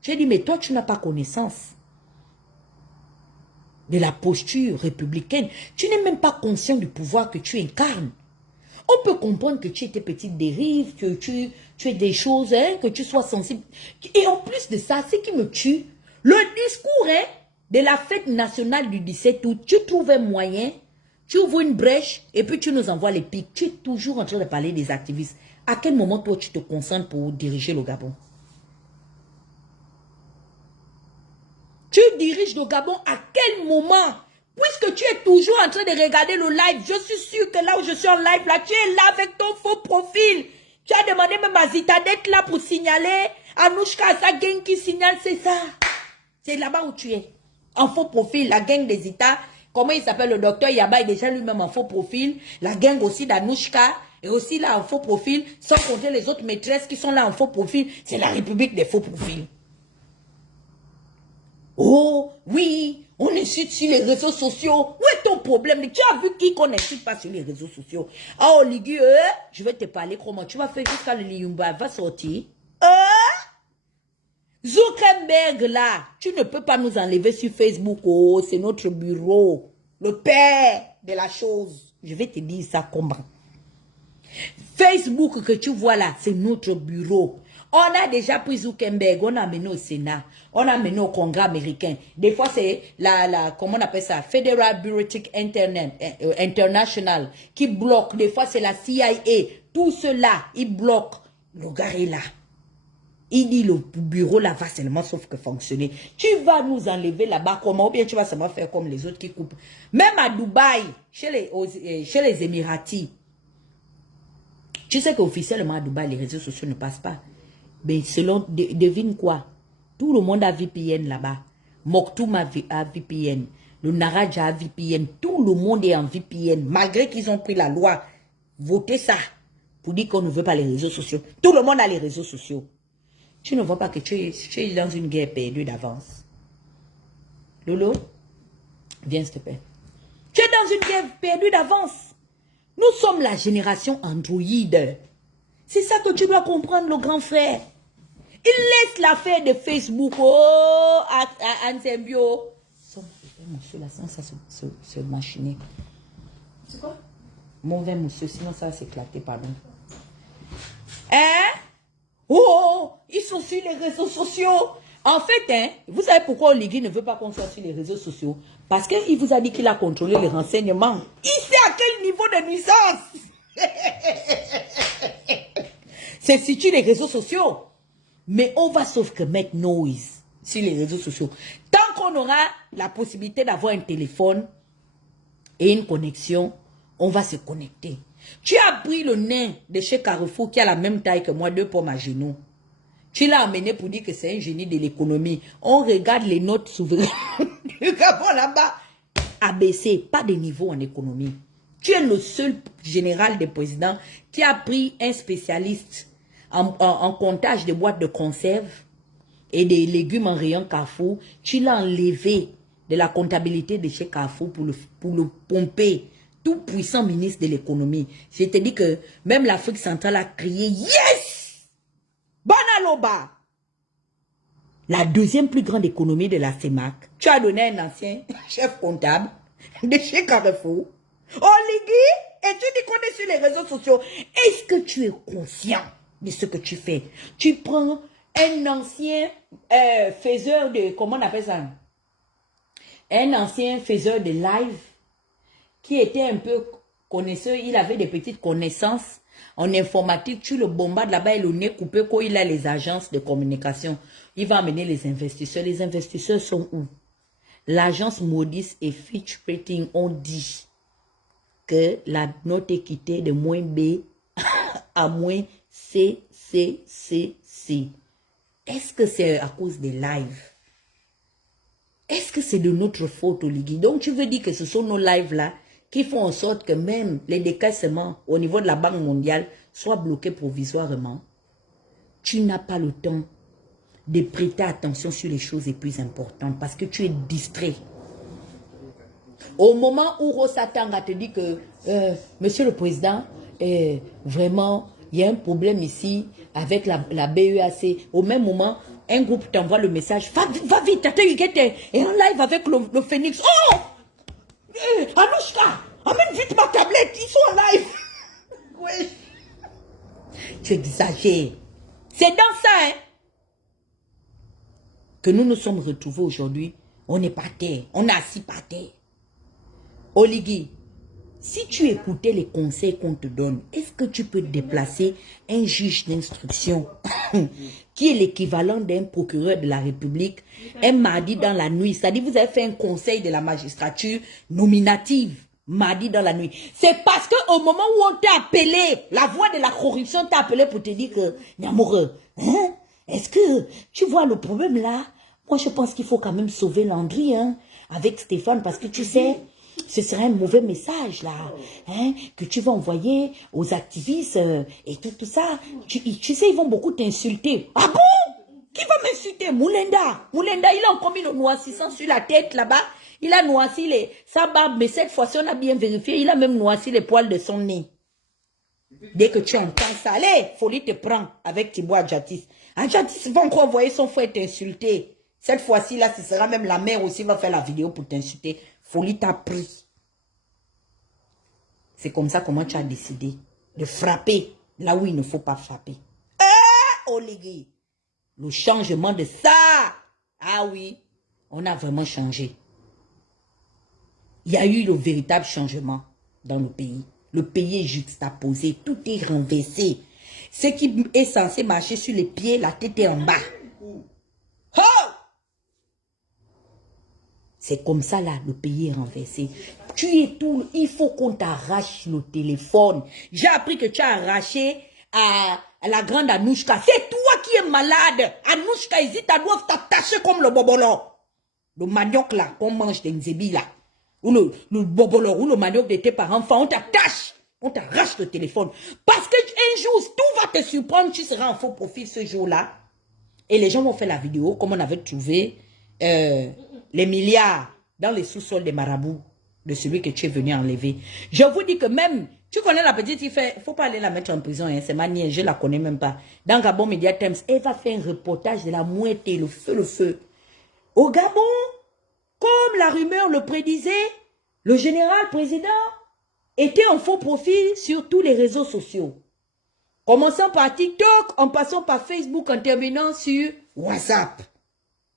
J'ai dit, mais toi, tu n'as pas connaissance. de la posture républicaine. Tu n'es même pas conscient du pouvoir que tu incarnes. On peut comprendre que tu es tes petites dérives, que tu es des choses, hein, que tu sois sensible. Et en plus de ça, ce qui me tue, le discours hein, de la fête nationale du 17 août, tu trouves un moyen, tu ouvres une brèche et puis tu nous envoies les pics. Tu es toujours en train de parler des activistes. À quel moment toi tu te concentres pour diriger le Gabon? Tu diriges le Gabon à quel moment? Puisque tu es toujours en train de regarder le live, je suis sûr que là où je suis en live, là, tu es là avec ton faux profil. Tu as demandé même à Zita d'être là pour signaler. Anouchka, sa gang qui signale, c'est ça. C'est là-bas où tu es. En faux profil, la gang des Zita. Comment il s'appelle le docteur Yaba est déjà lui-même en faux profil. La gang aussi d'Anouchka est aussi là en faux profil. Sans compter les autres maîtresses qui sont là en faux profil. C'est la République des faux profils. Oh, oui, on insulte sur les réseaux sociaux. Où est ton problème? Tu as vu qui qu'on insulte pas sur les réseaux sociaux? Oh, Ligueux, je vais te parler comment. Tu vas faire jusqu'à le Liyumba va sortir. Zuckerberg, là, tu ne peux pas nous enlever sur Facebook. Oh, c'est notre bureau. Le père de la chose. Je vais te dire ça comment. Facebook que tu vois là, c'est notre bureau. On a déjà pris Zuckerberg, on a amené au Sénat, on a amené au Congrès américain. Des fois, c'est comment on appelle ça, Federal Bureaucratic International qui bloque. Des fois, c'est la CIA. Tout cela, ils bloquent. Le gars est là. Il dit le bureau là va seulement sauf que fonctionner. Tu vas nous enlever là-bas comment? Ou bien tu vas seulement faire comme les autres qui coupent. Même à Dubaï, chez les Émiratis. Tu sais qu'officiellement à Dubaï, les réseaux sociaux ne passent pas. Mais selon, devine quoi? Tout le monde a VPN là-bas. Mokhtoum a VPN. Le Naraja a VPN. Tout le monde est en VPN. Malgré qu'ils ont pris la loi. Votez ça. Pour dire qu'on ne veut pas les réseaux sociaux. Tout le monde a les réseaux sociaux. Tu ne vois pas que tu es dans une guerre perdue d'avance. Lolo, viens s'il te plaît. Tu es dans une guerre perdue d'avance. Nous sommes la génération Android. C'est ça que tu dois comprendre, le grand frère. Il laisse l'affaire de Facebook. Oh, à Ansembio. Monsieur, là, sinon ça se machiner. C'est quoi? Mauvais monsieur, sinon ça va s'éclater, pardon. Hein? Oh, ils sont sur les réseaux sociaux. En fait, hein, vous savez pourquoi Oligui ne veut pas qu'on soit sur les réseaux sociaux? Parce qu'il vous a dit qu'il a contrôlé les renseignements. Il sait à quel niveau de nuisance. C'est sur les réseaux sociaux. Mais on va sauf que mettre noise sur les réseaux sociaux. Tant qu'on aura la possibilité d'avoir un téléphone et une connexion, on va se connecter. Tu as pris le nain de chez Carrefour qui a la même taille que moi, 2 pommes à genoux. Tu l'as amené pour dire que c'est un génie de l'économie. On regarde les notes souveraines du Gabon là-bas. ABC, pas de niveau en économie. Tu es le seul général des présidents qui a pris un spécialiste en comptage de boîtes de conserve et des légumes en rayon Carrefour. Tu l'as enlevé de la comptabilité de chez Carrefour pour le pomper. Tout puissant ministre de l'économie. Je te dis que même l'Afrique centrale a crié « Yes !» Banaloba. La deuxième plus grande économie de la CEMAC. Tu as donné un ancien chef comptable de chez Carrefour. Oligui, et tu dis qu'on est sur les réseaux sociaux. Est-ce que tu es conscient de ce que tu fais? Tu prends un ancien faiseur de... Comment on appelle ça? Un ancien faiseur de live qui était un peu connaisseur. Il avait des petites connaissances en informatique. Tu le bombardes là-bas et le nez coupé quand il a les agences de communication. Il va amener les investisseurs. Les investisseurs sont où? L'agence Moody's et Fitch Rating ont dit que la note équité de moins B à moins C. Est-ce que c'est à cause des lives? Est-ce que c'est de notre faute, Oligui? Donc tu veux dire que ce sont nos lives-là qui font en sorte que même les décaissements au niveau de la Banque mondiale soient bloqués provisoirement? Tu n'as pas le temps de prêter attention sur les choses les plus importantes parce que tu es distrait. Au moment où Rosa Tanga te dit que Monsieur le Président, vraiment, il y a un problème ici avec la BEAC. Au même moment, un groupe t'envoie le message. Va vite, attends, et en live avec le Phoenix. Oh! Anouchka, amène vite ma tablette, ils sont en live. Oui. Tu exagères. C'est dans ça, hein, que nous nous sommes retrouvés aujourd'hui. On n'est pas terre, on est assis par terre. Oligui, si tu écoutais les conseils qu'on te donne, est-ce que tu peux déplacer un juge d'instruction qui est l'équivalent d'un procureur de la République un mardi dans la nuit? C'est-à-dire vous avez fait un conseil de la magistrature nominative mardi dans la nuit. C'est parce qu'au moment où on t'a appelé, la voix de la corruption t'a appelé pour te dire que, Niamoureux, hein, est-ce que tu vois le problème là? Moi je pense qu'il faut quand même sauver Landry, hein, avec Stéphane, parce que tu sais, ce serait un mauvais message là, hein, que tu vas envoyer aux activistes et tout ça. Tu sais, ils vont beaucoup t'insulter. Ah bon? Qui va m'insulter? Moulenda. Moulenda, il a encore mis le noircissant sur la tête là-bas. Il a noirci sa barbe, mais cette fois-ci, on a bien vérifié. Il a même noirci les poils de son nez. Dès que tu entends ça, allez, folie te prend avec Thibaut Adjatis. Adjatis va encore envoyer son frère t'insulter. Cette fois-ci, là, ce sera même la mère aussi va faire la vidéo pour t'insulter. Folie t'a pris. C'est comme ça comment tu as décidé de frapper là où il ne faut pas frapper. Ah, Oligui, le changement de ça. Ah oui, on a vraiment changé. Il y a eu le véritable changement dans le pays. Le pays est juxtaposé, tout est renversé. Ce qui est censé marcher sur les pieds, la tête est en bas. Oh! C'est comme ça là, le pays est renversé. Tu es tout, il faut qu'on t'arrache le téléphone. J'ai appris que tu as arraché à la grande Anouchka. C'est toi qui es malade. Anouchka, ils doivent t'attacher comme le bobolo. Le manioc là, qu'on mange des nzébi là. Ou le bobolo, ou le manioc de tes parents. Enfin, on t'attache. On t'arrache le téléphone. Parce qu'un jour, tout va te surprendre. Tu seras en faux profil ce jour-là. Et les gens vont faire la vidéo comme on avait trouvé les milliards dans les sous-sols des marabouts de celui que tu es venu enlever. Je vous dis que même, tu connais la petite, il ne faut pas aller la mettre en prison, hein, c'est ma nièce, je ne la connais même pas. Dans Gabon Media Times, elle va faire un reportage de la mouette et le feu. Au Gabon, comme la rumeur le prédisait, le général président était en faux profil sur tous les réseaux sociaux. Commençant par TikTok, en passant par Facebook, en terminant sur WhatsApp.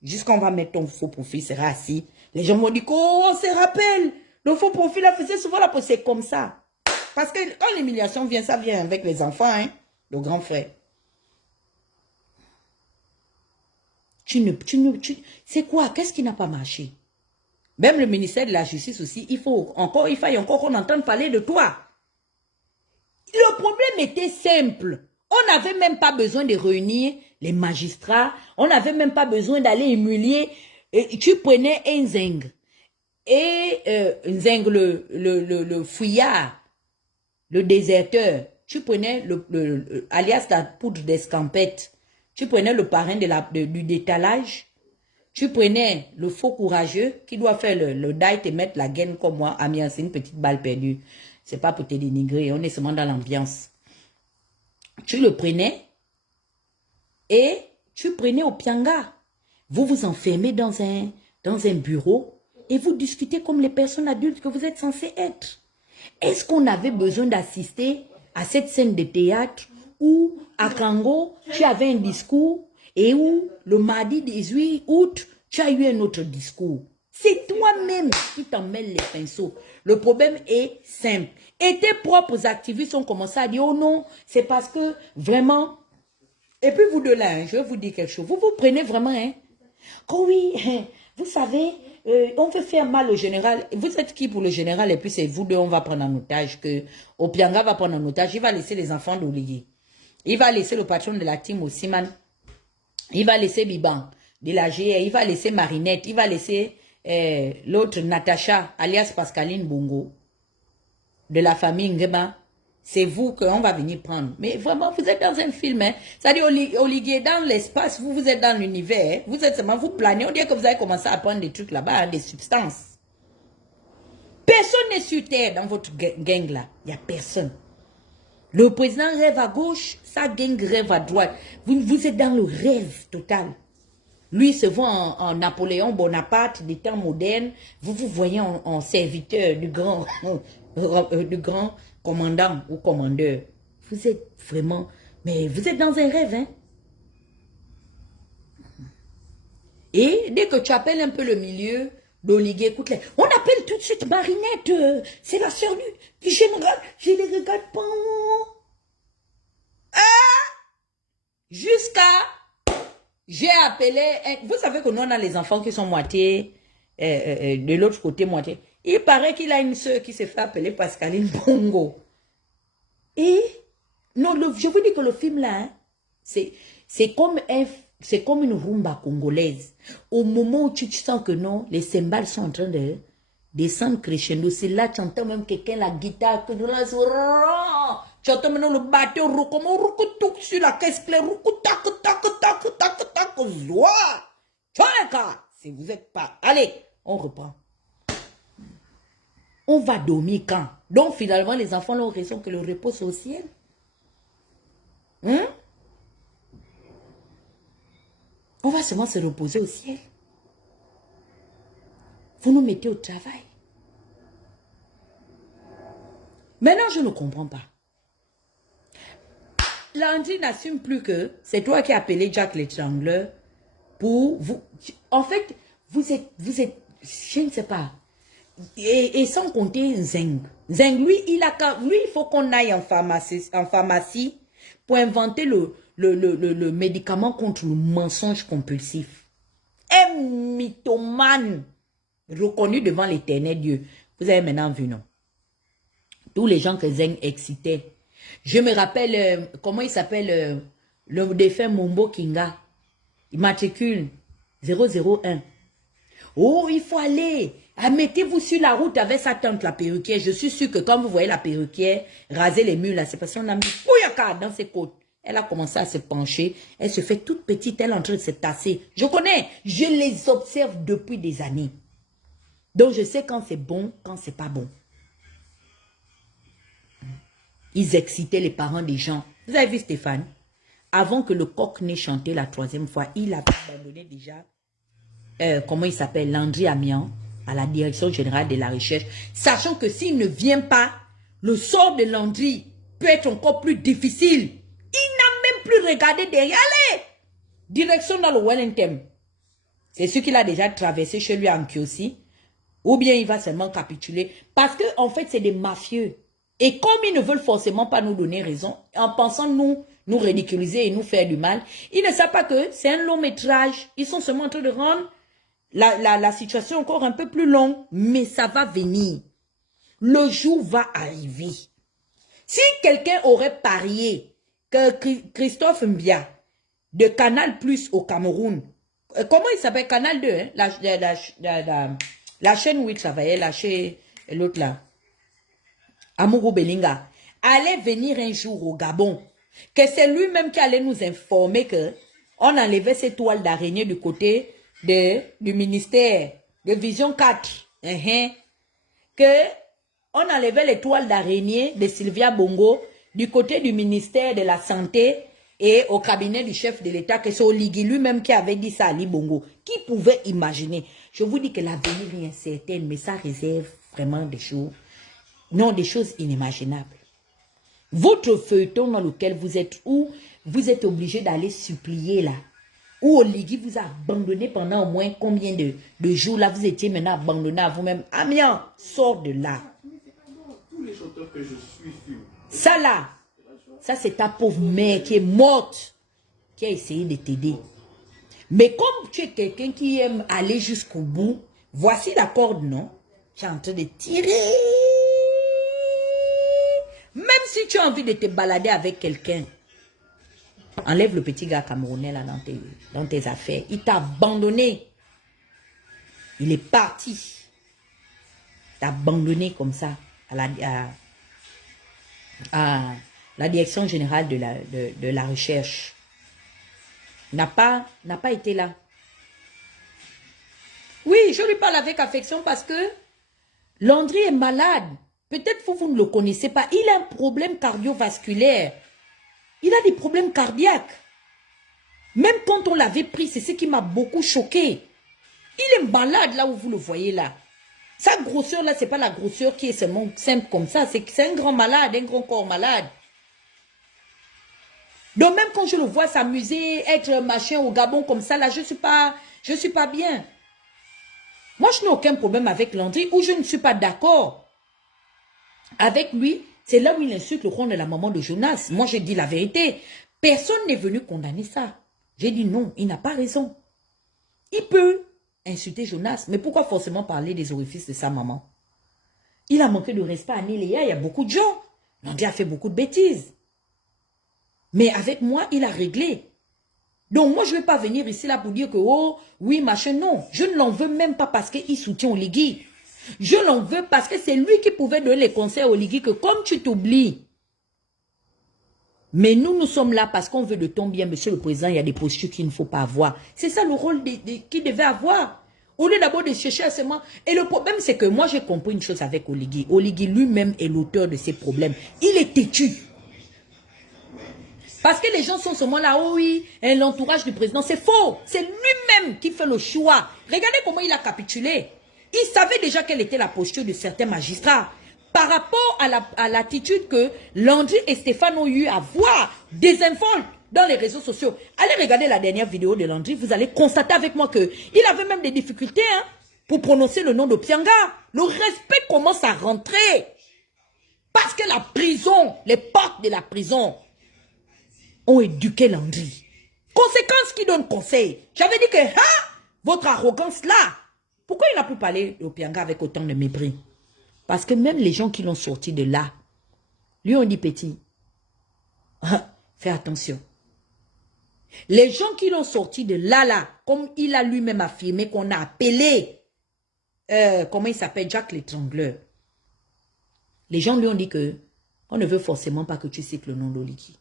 Jusqu'on va mettre ton faux profil, sera assis. Les gens vont dire, oh, on se rappelle. Le faux profil, là, faisait souvent la c'est comme ça. Parce que quand l'humiliation vient, ça vient avec les enfants, hein, le grand frère. C'est quoi? Qu'est-ce qui n'a pas marché? Même le ministère de la Justice aussi, il faille encore qu'on entende parler de toi. Le problème était simple. On n'avait même pas besoin de réunir les magistrats. On n'avait même pas besoin d'aller humilier. Tu prenais un zeng. Et zeng, le fouillard, le déserteur. Tu prenais alias la poudre d'escampette. Tu prenais le parrain du détalage. Tu prenais le faux courageux qui doit faire le die et mettre la gaine comme moi. Amiens, c'est une petite balle perdue. C'est pas pour te dénigrer, on est seulement dans l'ambiance. Tu le prenais et tu prenais au pianga. Vous vous enfermez dans un bureau et vous discutez comme les personnes adultes que vous êtes censés être. Est-ce qu'on avait besoin d'assister à cette scène de théâtre où à Kango, tu avais un discours et où le mardi 18 août, tu as eu un autre discours? C'est toi-même qui t'en mêles les pinceaux. Le problème est simple. Et tes propres activistes ont commencé à dire, oh non, c'est parce que vraiment... Et puis vous deux là, hein, je vais vous dire quelque chose. Vous vous prenez vraiment, hein? Oh oui, vous savez, on veut faire mal au général. Vous êtes qui pour le général? Et puis c'est vous deux, on va prendre en otage. Que Opianga va prendre en otage. Il va laisser les enfants d'Oligui. Il va laisser le patron de la team Osiman. Il va laisser Biban de la GR. Il va laisser Marinette. Il va laisser... l'autre Natacha, alias Pascaline Bongo, de la famille Ngema, c'est vous qu'on va venir prendre. Mais vraiment, vous êtes dans un film. Hein? C'est-à-dire, Oligui est dans l'espace, vous êtes dans l'univers. Hein? Vous êtes seulement, vous planez. On dirait que vous avez commencé à prendre des trucs là-bas, hein, des substances. Personne n'est sur terre dans votre gang là. Il n'y a personne. Le président rêve à gauche, sa gang rêve à droite. Vous êtes dans le rêve total. Lui se voit en Napoléon Bonaparte des temps modernes. Vous vous voyez en serviteur du grand commandant ou commandeur. Vous êtes vraiment... Mais vous êtes dans un rêve, hein? Et dès que tu appelles un peu le milieu, d'Oliguer, écoute-les. On appelle tout de suite Marinette. C'est la sœur du général. Je les regarde pas. Jusqu'à... J'ai appelé... Vous savez que nous, on a les enfants qui sont moitié... de l'autre côté, moitié. Il paraît qu'il a une sœur qui s'est fait appeler Pascaline Bongo. Et... Non, je vous dis que le film là, hein, c'est comme une rumba congolaise. Au moment où tu sens que non, les cymbales sont en train de descendre crescendo. C'est là tu entends même quelqu'un la guitare que nous là, tu entends maintenant le bateau comment roucoutouk sur la caisse claire, roucoutak tak tak tak tak zoa. Tchouaka, si vous êtes pas, allez, on reprend. On va dormir quand? Donc finalement les enfants ont raison que le repos c'est au ciel. On va seulement se reposer au ciel. Vous nous mettez au travail. Maintenant, je ne comprends pas. Landry n'assume plus que c'est toi qui as appelé Jack l'étrangleur pour vous. En fait, vous êtes, je ne sais pas. Et sans compter Zeng. Zeng, lui, il faut qu'on aille en pharmacie pour inventer le médicament contre le mensonge compulsif. Un mythomane reconnu devant l'éternel Dieu. Vous avez maintenant vu, non? Tous les gens que Zeng excitait. Je me rappelle, comment il s'appelle, le défunt Mombo Kinga. Il matricule 001. Oh, il faut aller. Mettez-vous sur la route avec sa tante, la perruquière. Je suis sûre que quand vous voyez la perruquière raser les murs, là, c'est parce qu'on a mis Pouyaka dans ses côtes. Elle a commencé à se pencher. Elle se fait toute petite. Elle est en train de se tasser. Je connais. Je les observe depuis des années. Donc, je sais quand c'est bon, quand c'est pas bon. Ils excitaient les parents des gens. Vous avez vu Stéphane? Avant que le coq n'ait chanté la troisième fois, il avait abandonné déjà, comment il s'appelle, Landry Amian, à la direction générale de la recherche, sachant que s'il ne vient pas, le sort de Landry peut être encore plus difficile. Il n'a même plus regardé derrière. Allez! Direction dans le Wellington. C'est ce qu'il a déjà traversé chez lui en Kiosi. Ou bien il va seulement capituler. Parce que en fait, c'est des mafieux. Et comme ils ne veulent forcément pas nous donner raison, en pensant nous ridiculiser et nous faire du mal, ils ne savent pas que c'est un long métrage. Ils sont seulement en train de rendre la situation encore un peu plus longue. Mais ça va venir. Le jour va arriver. Si quelqu'un aurait parié que Christophe Mbia, de Canal Plus au Cameroun, comment il s'appelle? Canal 2, hein? La chaîne où il travaillait, la chaîne, l'autre là, Amourou Belinga, allait venir un jour au Gabon, que c'est lui-même qui allait nous informer que on enlevait ces toiles d'araignée du côté du ministère de Vision 4, que on enlevait les toiles d'araignée de Sylvia Bongo du côté du ministère de la Santé et au cabinet du chef de l'État, que c'est Oligui lui-même qui avait dit ça à Ali Bongo. Qui pouvait imaginer? Je vous dis que l'avenir est incertain, mais ça réserve vraiment des choses, non, des choses inimaginables. Votre feuilleton dans lequel vous êtes, où vous êtes obligé d'aller supplier là, où Oligui vous a abandonné pendant au moins combien de jours là, vous étiez maintenant abandonné à vous-même. Amiens, sors de là. Tous les chanteurs que je suis sûrs. Ça là, ça c'est ta pauvre mère qui est morte, qui a essayé de t'aider. Mais comme tu es quelqu'un qui aime aller jusqu'au bout, voici la corde, non? Tu es en train de tirer. Même si tu as envie de te balader avec quelqu'un, enlève le petit gars camerounais là dans tes affaires. Il t'a abandonné. Il est parti. Il t'a abandonné comme ça à la direction générale de la recherche. N'a pas été là. Oui, je lui parle avec affection parce que Landry est malade. peut-être vous ne le connaissez pas, il a un problème cardiovasculaire. Il a des problèmes cardiaques. Même quand on l'avait pris, c'est ce qui m'a beaucoup choqué. Il est malade là où vous le voyez là. Sa grosseur là, c'est pas la grosseur qui est seulement simple comme ça. C'est un grand malade, un grand corps malade. Donc même quand je le vois s'amuser, être machin au Gabon comme ça, là, je suis pas bien. Moi, je n'ai aucun problème avec Landry, ou je ne suis pas d'accord avec lui. C'est là où il insulte le rôle de la maman de Jonas. Moi, je dis la vérité. Personne n'est venu condamner ça. J'ai dit non, il n'a pas raison. Il peut insulter Jonas, mais pourquoi forcément parler des orifices de sa maman? Il a manqué de respect à Néléa, il y a beaucoup de gens. Landry a fait beaucoup de bêtises. Mais avec moi, il a réglé. Donc moi, je ne vais pas venir ici là pour dire que, oh, oui, machin, non. Je ne l'en veux même pas parce qu'il soutient Oligui. Je l'en veux parce que c'est lui qui pouvait donner les conseils à Oligui que comme tu t'oublies. Mais nous sommes là parce qu'on veut de ton bien, monsieur le président, il y a des postures qu'il ne faut pas avoir. C'est ça le rôle qu'il devait avoir. Au lieu d'abord de chercher à seulement... Et le problème, c'est que moi, j'ai compris une chose avec Oligui. Oligui lui-même est l'auteur de ces problèmes. Il est têtu. Parce que les gens sont seulement là, oh oui, l'entourage du président, c'est faux. C'est lui-même qui fait le choix. Regardez comment il a capitulé. Il savait déjà quelle était la posture de certains magistrats. Par rapport à l'attitude que Landry et Stéphane ont eu à voir des infos dans les réseaux sociaux. Allez regarder la dernière vidéo de Landry, vous allez constater avec moi qu'il avait même des difficultés pour prononcer le nom de Pianga. Le respect commence à rentrer. Parce que la prison, les portes de la prison ont éduqué Landry. Conséquence qui donne conseil. J'avais dit que, votre arrogance là, pourquoi il n'a plus parlé au Pianga avec autant de mépris? Parce que même les gens qui l'ont sorti de là, lui ont dit petit, fais attention. Les gens qui l'ont sorti de là, comme il a lui-même affirmé qu'on a appelé, comment il s'appelle, Jack l'étrangleur. Les gens lui ont dit que, on ne veut forcément pas que tu cites le nom d'Oligui.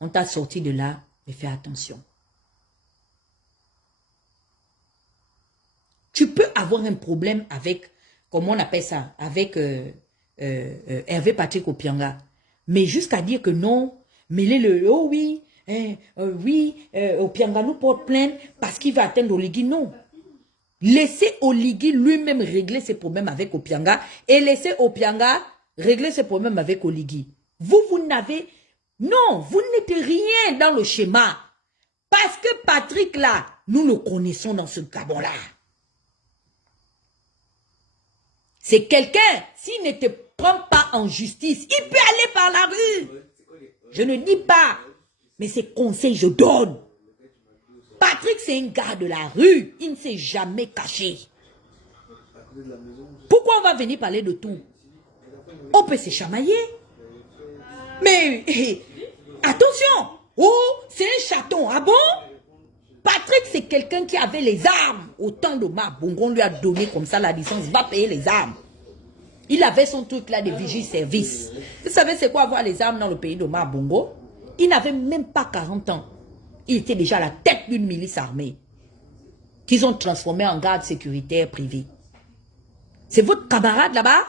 On t'a sorti de là, mais fais attention. Tu peux avoir un problème avec, comment on appelle ça, avec Hervé Patrick Opianga. Mais jusqu'à dire que non, mêlez-le, oh oui, Opianga nous porte plainte parce qu'il va atteindre Oligui, non. Laissez Oligui lui-même régler ses problèmes avec Opianga et laissez Opianga régler ses problèmes avec Oligui. Vous n'avez... Non, vous n'êtes rien dans le schéma. Parce que Patrick, là, nous le connaissons dans ce Gabon-là. C'est quelqu'un, s'il ne te prend pas en justice, il peut aller par la rue. Je ne dis pas, mais ces conseils, je donne. Patrick, c'est un gars de la rue. Il ne s'est jamais caché. Pourquoi on va venir parler de tout? On peut se chamailler. Mais... attention, oh, c'est un chaton, ah bon? Patrick, c'est quelqu'un qui avait les armes. Au temps de Mabongo, on lui a donné comme ça la licence, va payer les armes. Il avait son truc là de vigie-service. Vous savez c'est quoi avoir les armes dans le pays de Mabongo? Il n'avait même pas 40 ans. Il était déjà à la tête d'une milice armée qu'ils ont transformé en garde sécuritaire privée. C'est votre camarade là-bas?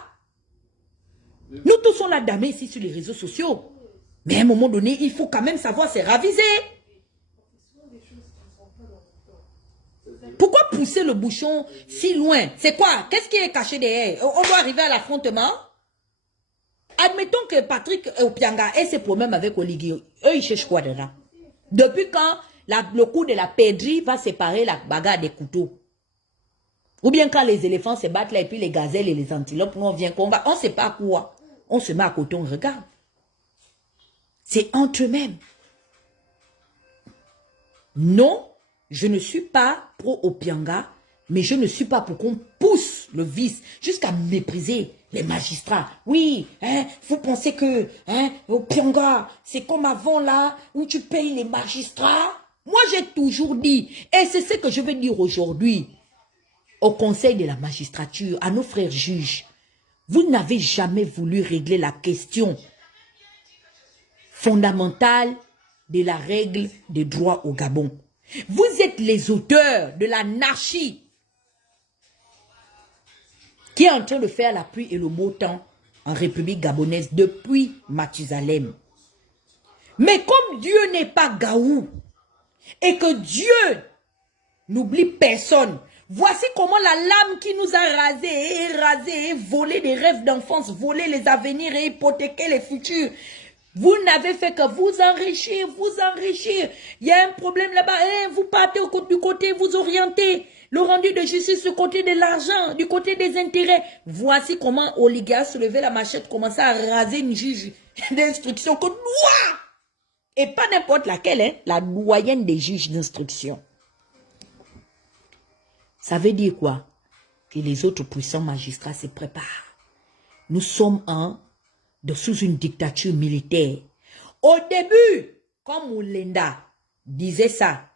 Nous tous on l'a damé ici sur les réseaux sociaux. Mais à un moment donné, il faut quand même savoir se raviser. Pourquoi pousser le bouchon si loin? C'est quoi? Qu'est-ce qui est caché derrière? On doit arriver à l'affrontement? Admettons que Patrick Opianga ait ses problèmes avec Oligui. Eux, ils cherchent quoi dedans? Depuis quand le coup de la perdrix va séparer la bagarre des couteaux? Ou bien quand les éléphants se battent là et puis les gazelles et les antilopes, nous on vient combattre. On ne sait pas quoi. On se met à côté, on regarde. C'est entre eux-mêmes. Non, je ne suis pas pro-Opianga, mais je ne suis pas pour qu'on pousse le vice jusqu'à mépriser les magistrats. Oui, vous pensez que Opianga, c'est comme avant là, où tu payes les magistrats? Moi, j'ai toujours dit, et c'est ce que je vais dire aujourd'hui, au conseil de la magistrature, à nos frères juges, vous n'avez jamais voulu régler la question fondamentale de la règle des droits au Gabon. Vous êtes les auteurs de l'anarchie. qui est en train de faire la pluie et le beau temps en République gabonaise depuis Mathusalem. Mais comme Dieu n'est pas Gaou et que Dieu n'oublie personne, voici comment la lame qui nous a rasé et volé des rêves d'enfance, volé les avenirs et hypothéqué les futurs. Vous n'avez fait que vous enrichir, vous enrichir. Il y a un problème là-bas, vous partez du côté, vous orientez. Le rendu de justice du côté de l'argent, du côté des intérêts. Voici comment oligarque se levait la machette, commençait à raser une juge d'instruction que loi. Et pas n'importe laquelle, hein, la doyenne des juges d'instruction. Ça veut dire quoi? Que les autres puissants magistrats se préparent. Nous sommes sous une dictature militaire. Au début, comme Moulenda disait ça,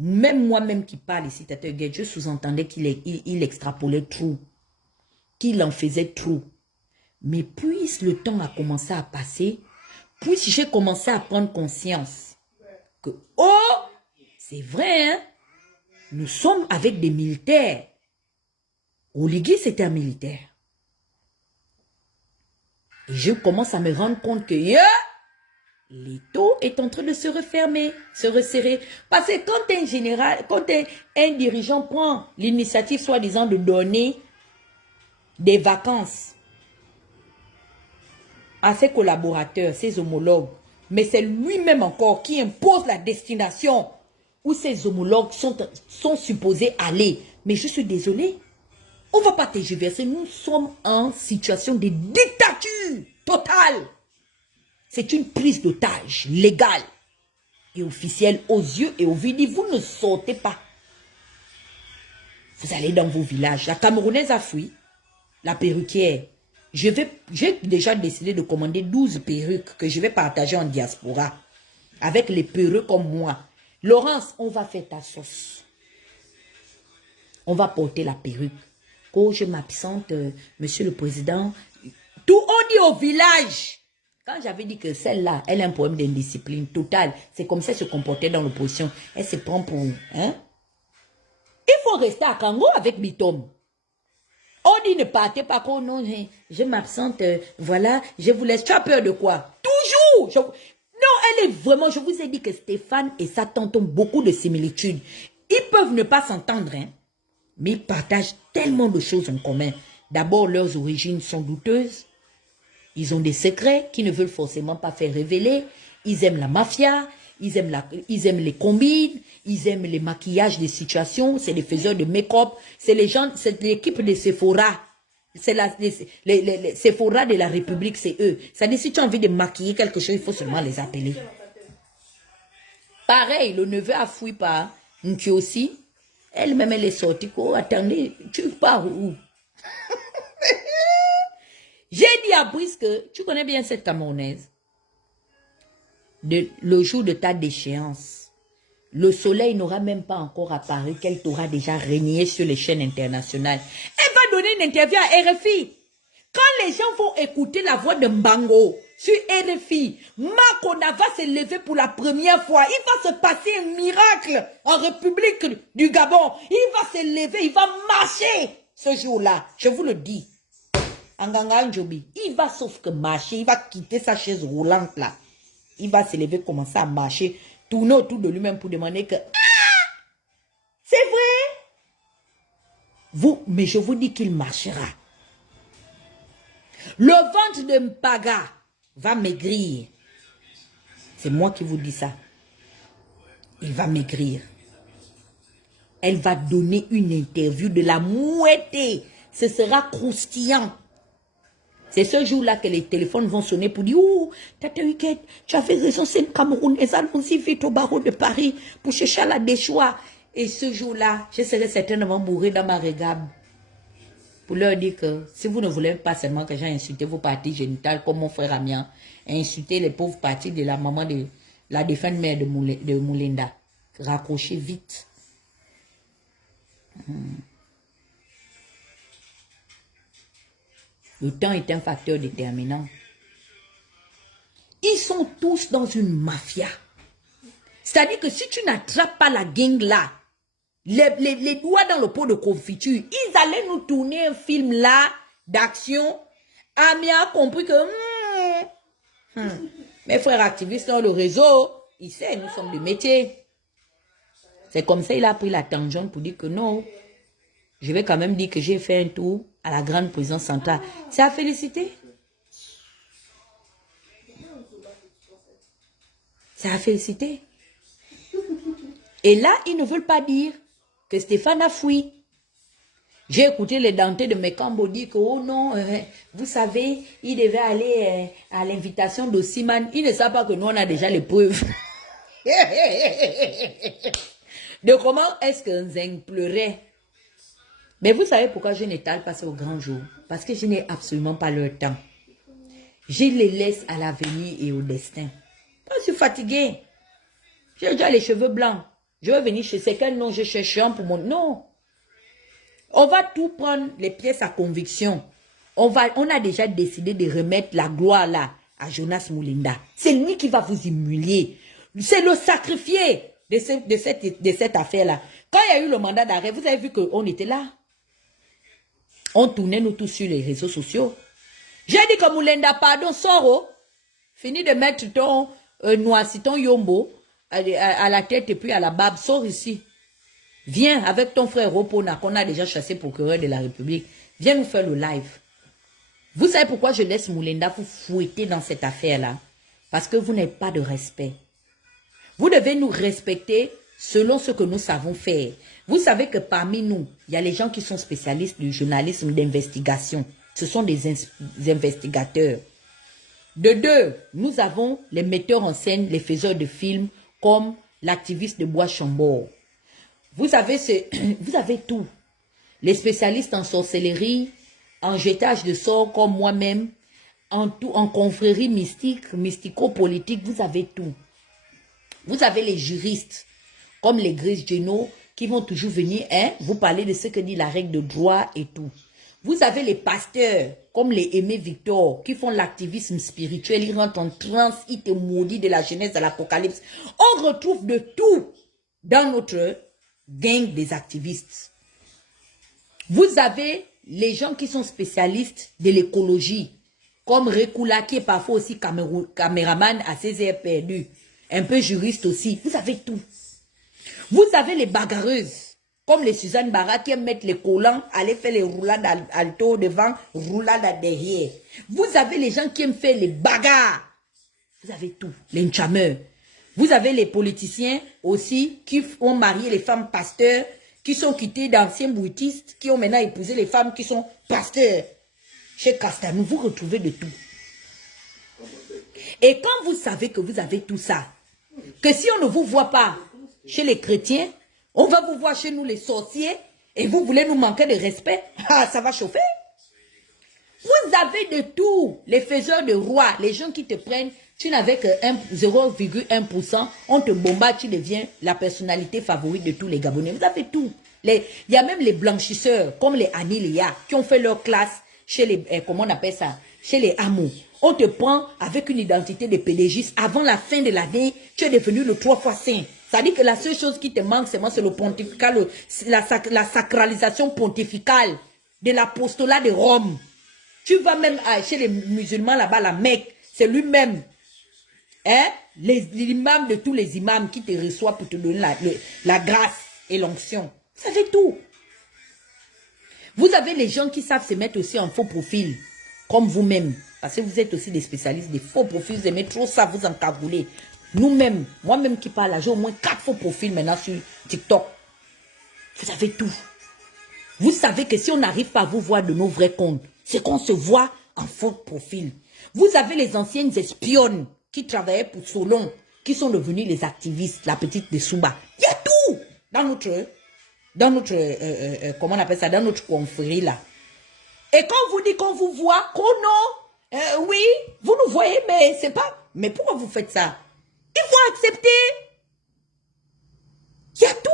même moi-même qui parle ici, je sous-entendais qu'il extrapolait trop, qu'il en faisait trop. Mais puis le temps a commencé à passer, puis j'ai commencé à prendre conscience que, oh, c'est vrai, hein, nous sommes avec des militaires. Oligui, c'était un militaire. Et je commence à me rendre compte que l'étau est en train de se refermer, se resserrer. Parce que quand un dirigeant prend l'initiative, soi-disant, de donner des vacances à ses collaborateurs, ses homologues, mais c'est lui-même encore qui impose la destination où ses homologues sont supposés aller. Mais je suis désolée, on ne va pas tergiverser. Nous sommes en situation de dictature totale. C'est une prise d'otage légale et officielle aux yeux et au vidi. Vous ne sortez pas. Vous allez dans vos villages. La Camerounaise a fui. La perruquière. J'ai déjà décidé de commander 12 perruques que je vais partager en diaspora. Avec les perruques comme moi. Laurence, on va faire ta sauce. On va porter la perruque. Quand je m'absente, monsieur le président, tout on dit au village. Quand j'avais dit que celle-là, elle a un problème d'indiscipline totale, c'est comme ça qu'elle se comportait dans l'opposition. Elle se prend pour... Hein? Il faut rester à Kango avec Bitom. On dit ne partez pas, qu'on non, je m'absente, voilà, je vous laisse. Tu as peur de quoi? Toujours! Non, elle est vraiment... Je vous ai dit que Stéphane et sa tante ont beaucoup de similitudes. Ils peuvent ne pas s'entendre, hein? Mais ils partagent tellement de choses en commun. D'abord, leurs origines sont douteuses. Ils ont des secrets qu'ils ne veulent forcément pas faire révéler. Ils aiment la mafia. Ils aiment les combines. Ils aiment les maquillages des situations. C'est les faiseurs de make-up. C'est l'équipe de Sephora. C'est les Sephora de la République, c'est eux. Ça dit, si tu as envie de maquiller quelque chose, il faut seulement les appeler. Pareil, le neveu a fui par Nki aussi. Elle-même, elle est sortie. Oh, attendez, tu pars où? J'ai dit à Brice que tu connais bien cette Camerounaise. Le jour de ta déchéance, le soleil n'aura même pas encore apparu qu'elle t'aura déjà régné sur les chaînes internationales. Elle va donner une interview à RFI. Quand les gens vont écouter la voix de Mbango sur RFI, Makona va se lever pour la première fois. Il va se passer un miracle en République du Gabon. Il va se lever, il va marcher ce jour-là. Je vous le dis. Anganga Njobi, il va sauf que marcher, il va quitter sa chaise roulante là. Il va se lever, commencer à marcher, tourner autour de lui-même pour demander que... Ah! C'est vrai? Mais je vous dis qu'il marchera. Le ventre de Mpaga va maigrir. C'est moi qui vous dis ça. Il va maigrir. Elle va donner une interview de la mouetter. Ce sera croustillant. C'est ce jour-là que les téléphones vont sonner pour dire « Oh, Tata Wicket, tu avais raison, c'est une Camerounaise, allons-y vite au barreau de Paris pour chercher la déchoir. » Et ce jour-là, je serai certainement bourré dans ma régable pour leur dire que si vous ne voulez pas seulement que j'ai insulté vos parties génitales comme mon frère Amiens, insulter les pauvres parties de la maman de la défunte mère de Moulenda, raccrochez vite. Le temps est un facteur déterminant. Ils sont tous dans une mafia. C'est-à-dire que si tu n'attrapes pas la gang là, les doigts dans le pot de confiture. Ils allaient nous tourner un film là, d'action. Ami a compris que... mes frères activistes dans le réseau, ils savent, nous sommes du métier. C'est comme ça il a pris la tangente pour dire que non. Je vais quand même dire que j'ai fait un tour à la grande prison centrale. C'est à féliciter. C'est à féliciter. Et là, ils ne veulent pas dire que Stéphane a fui. J'ai écouté les dentés de mes Cambo dire que, oh non, vous savez, il devait aller à l'invitation d'Ossiman. Ils ne savent pas que nous, on a déjà les preuves. De comment est-ce que Nzeng pleurait. Mais vous savez pourquoi je n'étale pas ça au grand jour? Parce que je n'ai absolument pas leur temps. Je les laisse à l'avenir et au destin. Je suis fatiguée. J'ai déjà les cheveux blancs. Je vais venir chez quel nom je cherche un pour mon... Non. On va tout prendre les pièces à conviction. On a déjà décidé de remettre la gloire là à Jonas Moulinda. C'est lui qui va vous humilier. C'est le sacrifié de cette affaire-là. Quand il y a eu le mandat d'arrêt, vous avez vu qu'on était là. On tournait nous tous sur les réseaux sociaux. J'ai dit que Moulinda, pardon, sors. Fini de mettre ton noisy, ton yombo à la tête et puis à la barbe. Sors ici. Viens avec ton frère Ropona qu'on a déjà chassé procureur de la République. Viens nous faire le live. Vous savez pourquoi je laisse Moulinda vous fouetter dans cette affaire-là? Parce que vous n'avez pas de respect. Vous devez nous respecter selon ce que nous savons faire. Vous savez que parmi nous, il y a les gens qui sont spécialistes du journalisme d'investigation. Ce sont des investigateurs. De deux, nous avons les metteurs en scène, les faiseurs de films, comme l'activiste de Bois-Chambord. Vous avez tout. Les spécialistes en sorcellerie, en jetage de sorts comme moi-même, en confrérie mystique, mystico-politique, vous avez tout. Vous avez les juristes, comme les Gris Geno, qui vont toujours venir vous parler de ce que dit la règle de droit et tout. Vous avez les pasteurs, comme les Aimé Victor, qui font l'activisme spirituel, ils rentrent en transe, ils te maudissent de la Genèse à l'Apocalypse. On retrouve de tout dans notre gang des activistes. Vous avez les gens qui sont spécialistes de l'écologie, comme Rekula, qui est parfois aussi caméraman à ses airs perdus, un peu juriste aussi. Vous avez tout. Vous avez les bagarreuses, comme les Suzanne Barra, qui aiment mettre les collants, aller faire les roulades alto devant, roulades derrière. Vous avez les gens qui aiment faire les bagarres. Vous avez tout. Les enchameurs. Vous avez les politiciens aussi qui ont marié les femmes pasteurs, qui sont quittés d'anciens bouddhistes, qui ont maintenant épousé les femmes qui sont pasteurs. Chez Castanou, vous retrouvez de tout. Et quand vous savez que vous avez tout ça, que si on ne vous voit pas chez les chrétiens, on va vous voir chez nous les sorciers, et vous voulez nous manquer de respect, ça va chauffer. Vous avez de tout, les faiseurs de rois, les gens qui te prennent, tu n'avais que 0,1%, on te bombarde, tu deviens la personnalité favorite de tous les Gabonais. Vous avez tout. Il y a même les blanchisseurs, comme les Anilia, qui ont fait leur classe chez les, comment on appelle ça, chez les hameaux. On te prend avec une identité de pédégiste. Avant la fin de l'année, tu es devenu le 3 fois saint. Ça dit que la seule chose qui te manque, c'est le pontifical, la sacralisation pontificale de l'apostolat de Rome. Tu vas même chez les musulmans là-bas, la Mecque, c'est lui-même, l'imam de tous les imams qui te reçoit pour te donner la grâce et l'onction. Vous savez tout. Vous avez les gens qui savent se mettre aussi en faux profil, comme vous-même. Parce que vous êtes aussi des spécialistes des faux profils, vous aimez trop ça, vous encagouler. Nous-mêmes, moi-même qui parle là, j'ai au moins 4 faux profils maintenant sur TikTok. Vous avez tout. Vous savez que si on n'arrive pas à vous voir de nos vrais comptes, c'est qu'on se voit en faux profil. Vous avez les anciennes espionnes qui travaillaient pour Solon, qui sont devenus les activistes, la petite de Souba. Il y a tout dans notre comment on appelle ça, dans notre confrérie là. Et quand on vous dit qu'on vous voit, qu'on non, oui, vous nous voyez, mais c'est pas, mais pourquoi vous faites ça? Il faut accepter. Il y a tout.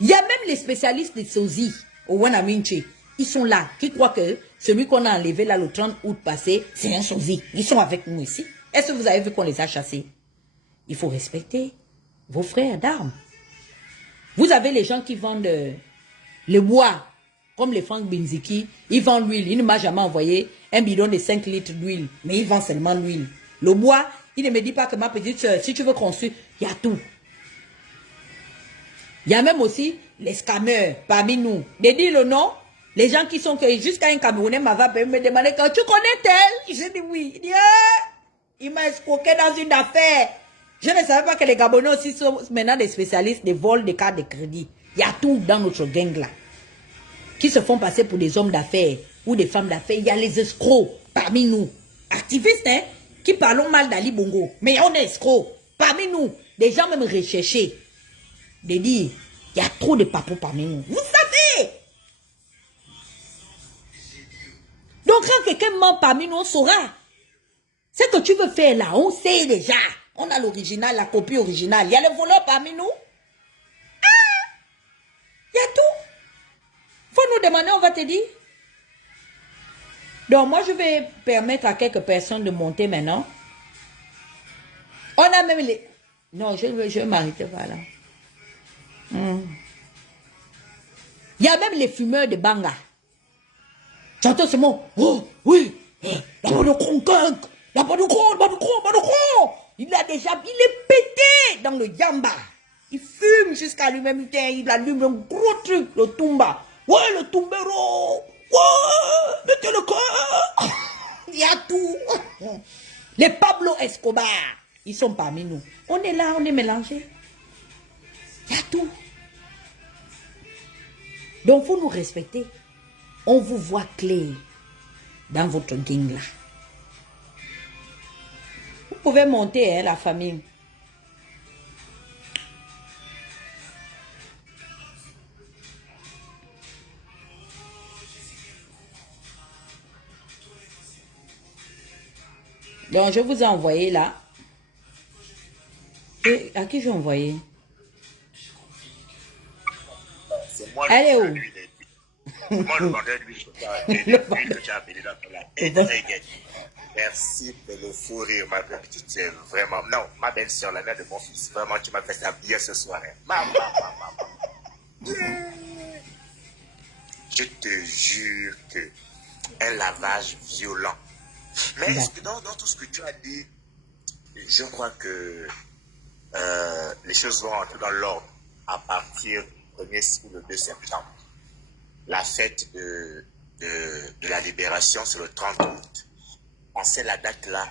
Il y a même les spécialistes des sosies au Wanaminche. Ils sont là, qui croient que celui qu'on a enlevé là le 30 août passé, c'est un sosie. Ils sont avec nous ici. Est-ce que vous avez vu qu'on les a chassés? Il faut respecter vos frères d'armes. Vous avez les gens qui vendent le bois, comme les Franck Binziki. Ils vendent l'huile. Il ne m'a jamais envoyé un bidon de 5 litres d'huile. Mais ils vendent seulement l'huile. Le bois, il ne me dit pas que ma petite soeur, si tu veux construire, il y a tout. Il y a même aussi les scammers parmi nous. De dire le nom, les gens qui sont que jusqu'à un Camerounais m'avait me demandé quand tu connais tel. Je dis oui. Il dit il m'a escroqué dans une affaire. Je ne savais pas que les Gabonais aussi sont maintenant des spécialistes de vol de cartes de crédit. Il y a tout dans notre gang là. Qui se font passer pour des hommes d'affaires ou des femmes d'affaires. Il y a les escrocs parmi nous. Activistes, hein, qui parlons mal d'Ali Bongo. Mais on est escrocs. Parmi nous, des gens même recherchés. De dire, il y a trop de papous parmi nous. Vous savez. Donc quand quelqu'un ment parmi nous, on saura. Ce que tu veux faire là, on sait déjà. On a l'original, la copie originale. Il y a le voleur parmi nous. Il y a tout. Faut nous demander, on va te dire. Donc moi, je vais permettre à quelques personnes de monter maintenant. On a même les... Non, je vais m'arrêter par là. Il y a même les fumeurs de Banga. J'entends ce mot. Oh, oui. Il n'y a pas de conquête. Il n'y a pas de con. Il est pété dans le yamba. Il fume jusqu'à lui-même. Il allume un gros truc, le tumba. Ouais, le tumbero. Ouais, mettez le cœur. Il y a tout. Les Pablo Escobar, ils sont parmi nous. On est là, on est mélangés. Il y a tout. Donc, il faut nous respecter. On vous voit clair dans votre gang là. Vous pouvez monter, hein, la famille. Donc, je vous ai envoyé là. Et à qui j'ai envoyé? C'est moi Elle est où? Moi, le vendeur d'huile que tu as appelé dans la Merci de le fou rire, ma petite sœur. Vraiment. Non, ma belle-sœur, la mère de mon fils. Vraiment, tu m'as fait ça bien ce soir. Maman. Je te jure que un lavage violent. Mais dans tout ce que tu as dit, je crois que les choses vont entrer dans l'ordre à partir du 1er ou le 2 septembre. La fête de la libération, c'est le 30 août. On sait la date là,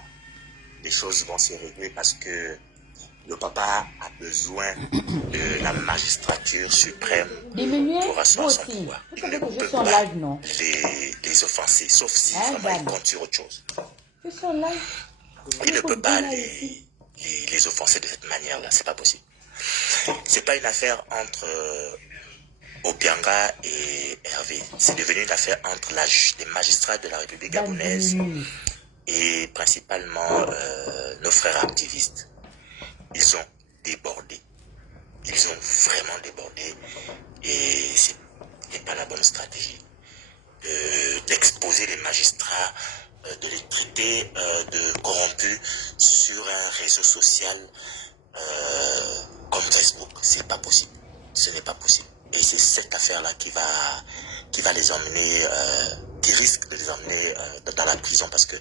les choses vont se régler parce que le papa a besoin de la magistrature suprême pour asseoir son pouvoir. Il ne peut pas les offenser, sauf si vraiment il compte sur autre chose. Il ne peut pas les offenser de cette manière-là, c'est pas possible. C'est pas une affaire entre Obianga et Hervé. C'est devenu une affaire entre les magistrats de la République gabonaise et principalement nos frères activistes. Ils ont débordé. Ils ont vraiment débordé. Et ce n'est pas la bonne stratégie d'exposer les magistrats, de les traiter de corrompus sur un réseau social comme Facebook. C'est pas possible. Ce n'est pas possible. Et c'est cette affaire-là qui va les emmener, qui risque de les emmener dans la prison parce que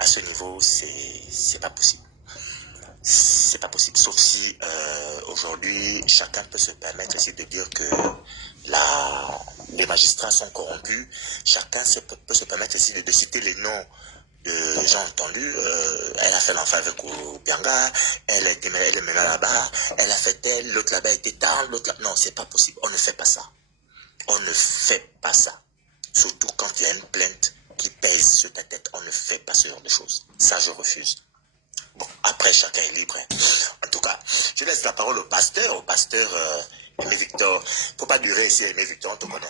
à ce niveau, c'est pas possible. C'est pas possible. Sauf si aujourd'hui, chacun peut se permettre aussi de dire que les magistrats sont corrompus. Chacun peut se permettre aussi de citer les noms de gens entendus. Elle a fait l'enfant avec Obianga, elle est maintenant là-bas, elle a fait tel, l'autre là-bas était tard, l'autre là... Non, c'est pas possible. On ne fait pas ça. On ne fait pas ça. Surtout quand il y a une plainte qui pèse sur ta tête. On ne fait pas ce genre de choses. Ça, je refuse. Bon, après, chacun est libre. Hein. En tout cas, je laisse la parole au pasteur Aimé Victor. Faut pas durer ici, Aimé Victor, on te connaît.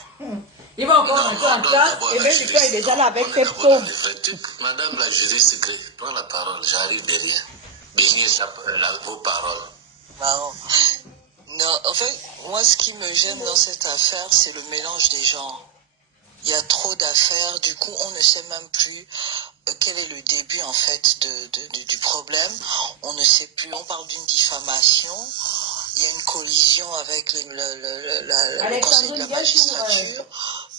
Il va encore rentrer en classe, Aimé Victor est déjà là avec ses paumes. Madame la juriste, prends la parole, j'arrive derrière. Bénis vos paroles. Non, en fait, moi, ce qui me gêne dans cette affaire, c'est le mélange des genres. Il y a trop d'affaires, du coup, on ne sait même plus quel est le début, en fait, du problème. On ne sait plus, on parle d'une diffamation. il y a une collision avec le conseil de la magistrature,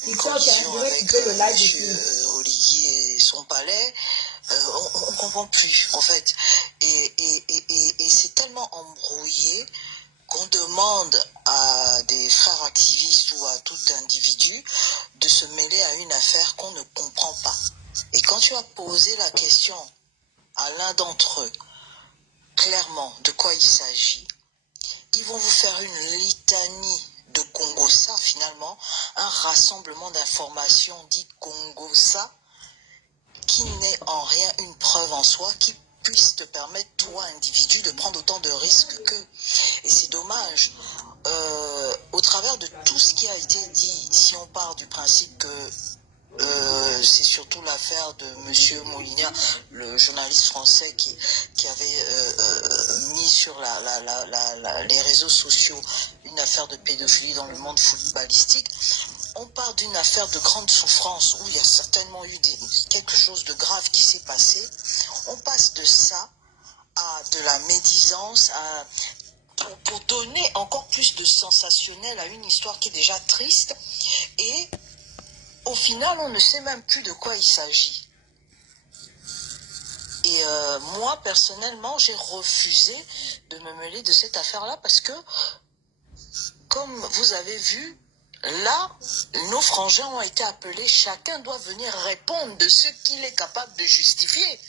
une collision avec M. Olivier et son palais. On ne comprend plus, en fait. Et c'est tellement embrouillé qu'on demande à des frères activistes ou à tout individu de se mêler à une affaire qu'on ne comprend pas. Et quand tu as posé la question à l'un d'entre eux, clairement de quoi il s'agit, ils vont vous faire une litanie de Congossa, finalement, un rassemblement d'informations dit Congossa, qui n'est en rien une preuve en soi, qui puisse te permettre, toi, individu, de prendre autant de risques qu'eux. Et c'est dommage. Au travers de tout ce qui a été dit, si on part du principe que c'est surtout l'affaire de M. Molinia, le journaliste français qui avait mis sur les réseaux sociaux une affaire de pédophilie dans le monde footballistique. On parle d'une affaire de grande souffrance où il y a certainement eu quelque chose de grave qui s'est passé. On passe de ça à de la médisance, pour donner encore plus de sensationnel à une histoire qui est déjà triste. Et au final, on ne sait même plus de quoi il s'agit. Et moi, personnellement, j'ai refusé de me mêler de cette affaire-là parce que, comme vous avez vu, là, nos frangins ont été appelés. Chacun doit venir répondre de ce qu'il est capable de justifier.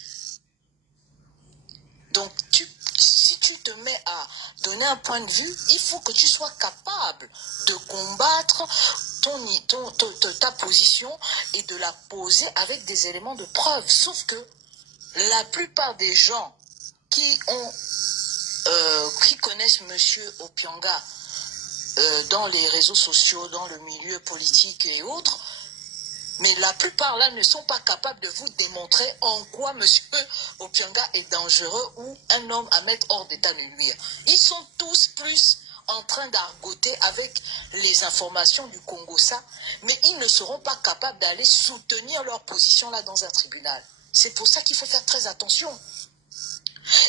Donc, si tu te mets à donner un point de vue, il faut que tu sois capable de combattre ta position et de la poser avec des éléments de preuve. Sauf que la plupart des gens qui connaissent M. Opianga dans les réseaux sociaux, dans le milieu politique et autres, mais la plupart là ne sont pas capables de vous démontrer en quoi M. Opianga est dangereux ou un homme à mettre hors d'état de nuire. Ils sont tous plus en train d'argoter avec les informations du Congossa, mais ils ne seront pas capables d'aller soutenir leur position là dans un tribunal. C'est pour ça qu'il faut faire très attention.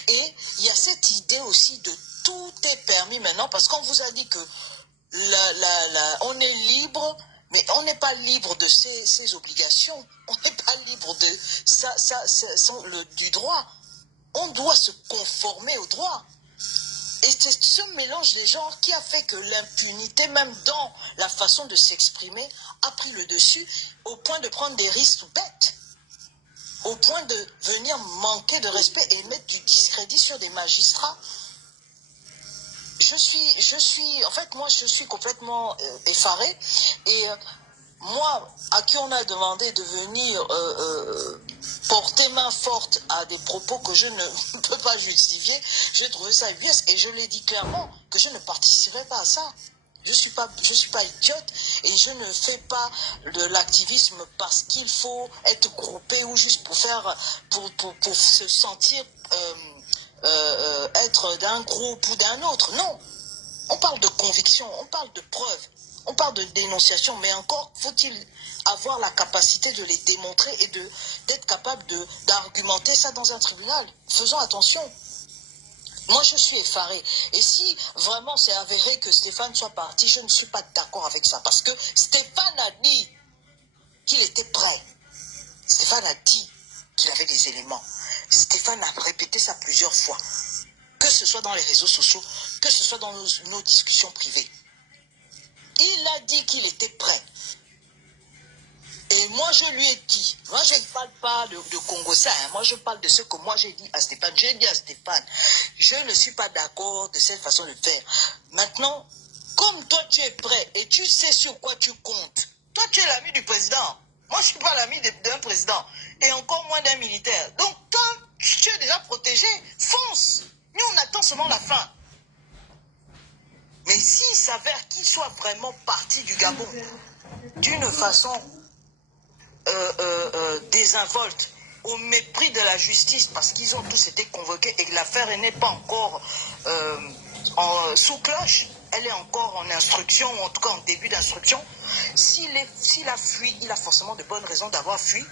Et il y a cette idée aussi de tout est permis maintenant, parce qu'on vous a dit que on est libre, mais on n'est pas libre de ses obligations. On n'est pas libre de du droit. On doit se conformer au droit. Et c'est ce mélange des genres qui a fait que l'impunité, même dans la façon de s'exprimer, a pris le dessus au point de prendre des risques bêtes. Au point de venir manquer de respect et mettre du discrédit sur des magistrats. En fait, moi, je suis complètement effaré. Et moi, à qui on a demandé de venir porter main forte à des propos que je ne peux pas justifier, j'ai trouvé ça ubuesque et je l'ai dit clairement que je ne participerai pas à ça. Je suis pas idiote et je ne fais pas de l'activisme parce qu'il faut être groupé ou juste pour se sentir être d'un groupe ou d'un autre. Non, on parle de conviction, on parle de preuves, on parle de dénonciation, mais encore faut-il avoir la capacité de les démontrer et d'être capable d'argumenter ça dans un tribunal. Faisons attention. Moi, je suis effaré. Et si vraiment c'est avéré que Stéphane soit parti, je ne suis pas d'accord avec ça. Parce que Stéphane a dit qu'il était prêt. Stéphane a dit qu'il avait des éléments. Stéphane a répété ça plusieurs fois. Que ce soit dans les réseaux sociaux, que ce soit dans nos discussions privées. Il a dit qu'il était prêt. Et moi, je lui ai dit, moi, je ne parle pas de Congossa, hein. Moi, je parle de ce que moi, j'ai dit à Stéphane. J'ai dit à Stéphane, je ne suis pas d'accord de cette façon de faire. Maintenant, comme toi, tu es prêt et tu sais sur quoi tu comptes, toi, tu es l'ami du président. Moi, je ne suis pas l'ami d'un président et encore moins d'un militaire. Donc, quand tu es déjà protégé, fonce. Nous, on attend seulement la fin. Mais s'il s'avère qu'il soit vraiment parti du Gabon d'une façon désinvolte, au mépris de la justice, parce qu'ils ont tous été convoqués et que l'affaire n'est pas encore sous cloche, elle est encore en instruction, ou en tout cas en début d'instruction. S'il a fui, il a forcément de bonnes raisons d'avoir fui,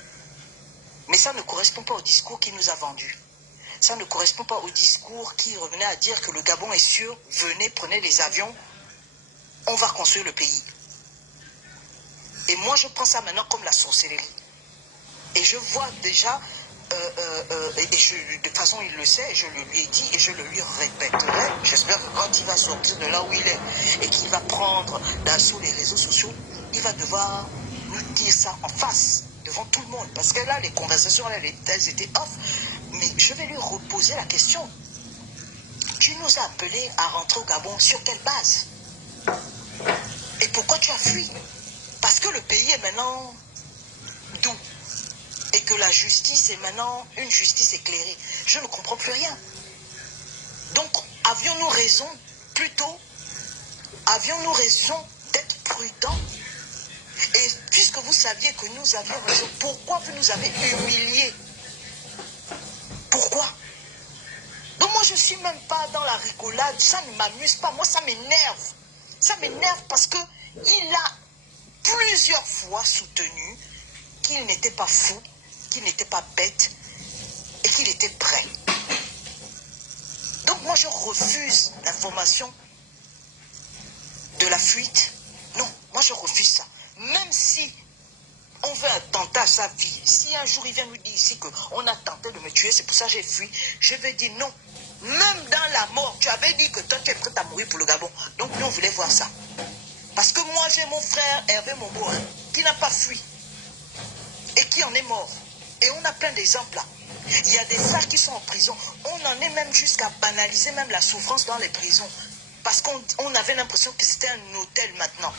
mais ça ne correspond pas au discours qu'il nous a vendu. ça ne correspond pas au discours qui revenait à dire que le Gabon est sûr, venez, prenez les avions, on va construire le pays. Et moi, je prends ça maintenant comme la sorcellerie. Et je vois déjà, et de toute façon, il le sait, je le lui ai dit et je le lui répéterai. J'espère que quand il va sortir de là où il est et qu'il va prendre d'assaut les réseaux sociaux, il va devoir nous dire ça en face, devant tout le monde. Parce que là, les conversations, elles étaient off. Mais je vais lui reposer la question. Tu nous as appelés à rentrer au Gabon sur quelle base? Et pourquoi tu as fui? Parce que le pays est maintenant doux. Et que la justice est maintenant une justice éclairée. Je ne comprends plus rien. Donc, avions-nous raison, plutôt, avions-nous raison d'être prudents? Et puisque vous saviez que nous avions raison, pourquoi vous nous avez humiliés? Pourquoi? Donc moi, je ne suis même pas dans la rigolade, ça ne m'amuse pas, moi ça m'énerve. Ça m'énerve parce que il a plusieurs fois soutenu qu'il n'était pas fou, qu'il n'était pas bête et qu'il était prêt. Donc moi je refuse l'information de la fuite. Non, moi je refuse ça. Même si on veut attenter à sa vie, si un jour il vient nous dire ici qu'on a tenté de me tuer, c'est pour ça que j'ai fui, je vais dire non. Même dans la mort, tu avais dit que toi tu es prêt à mourir pour le Gabon. Donc nous on voulait voir ça. Parce que moi j'ai mon frère Hervé Mombo, qui n'a pas fui et qui en est mort. Et on a plein d'exemples là. Il y a des frères qui sont en prison. On en est même jusqu'à banaliser même la souffrance dans les prisons. Parce qu'on avait l'impression que c'était un hôtel maintenant.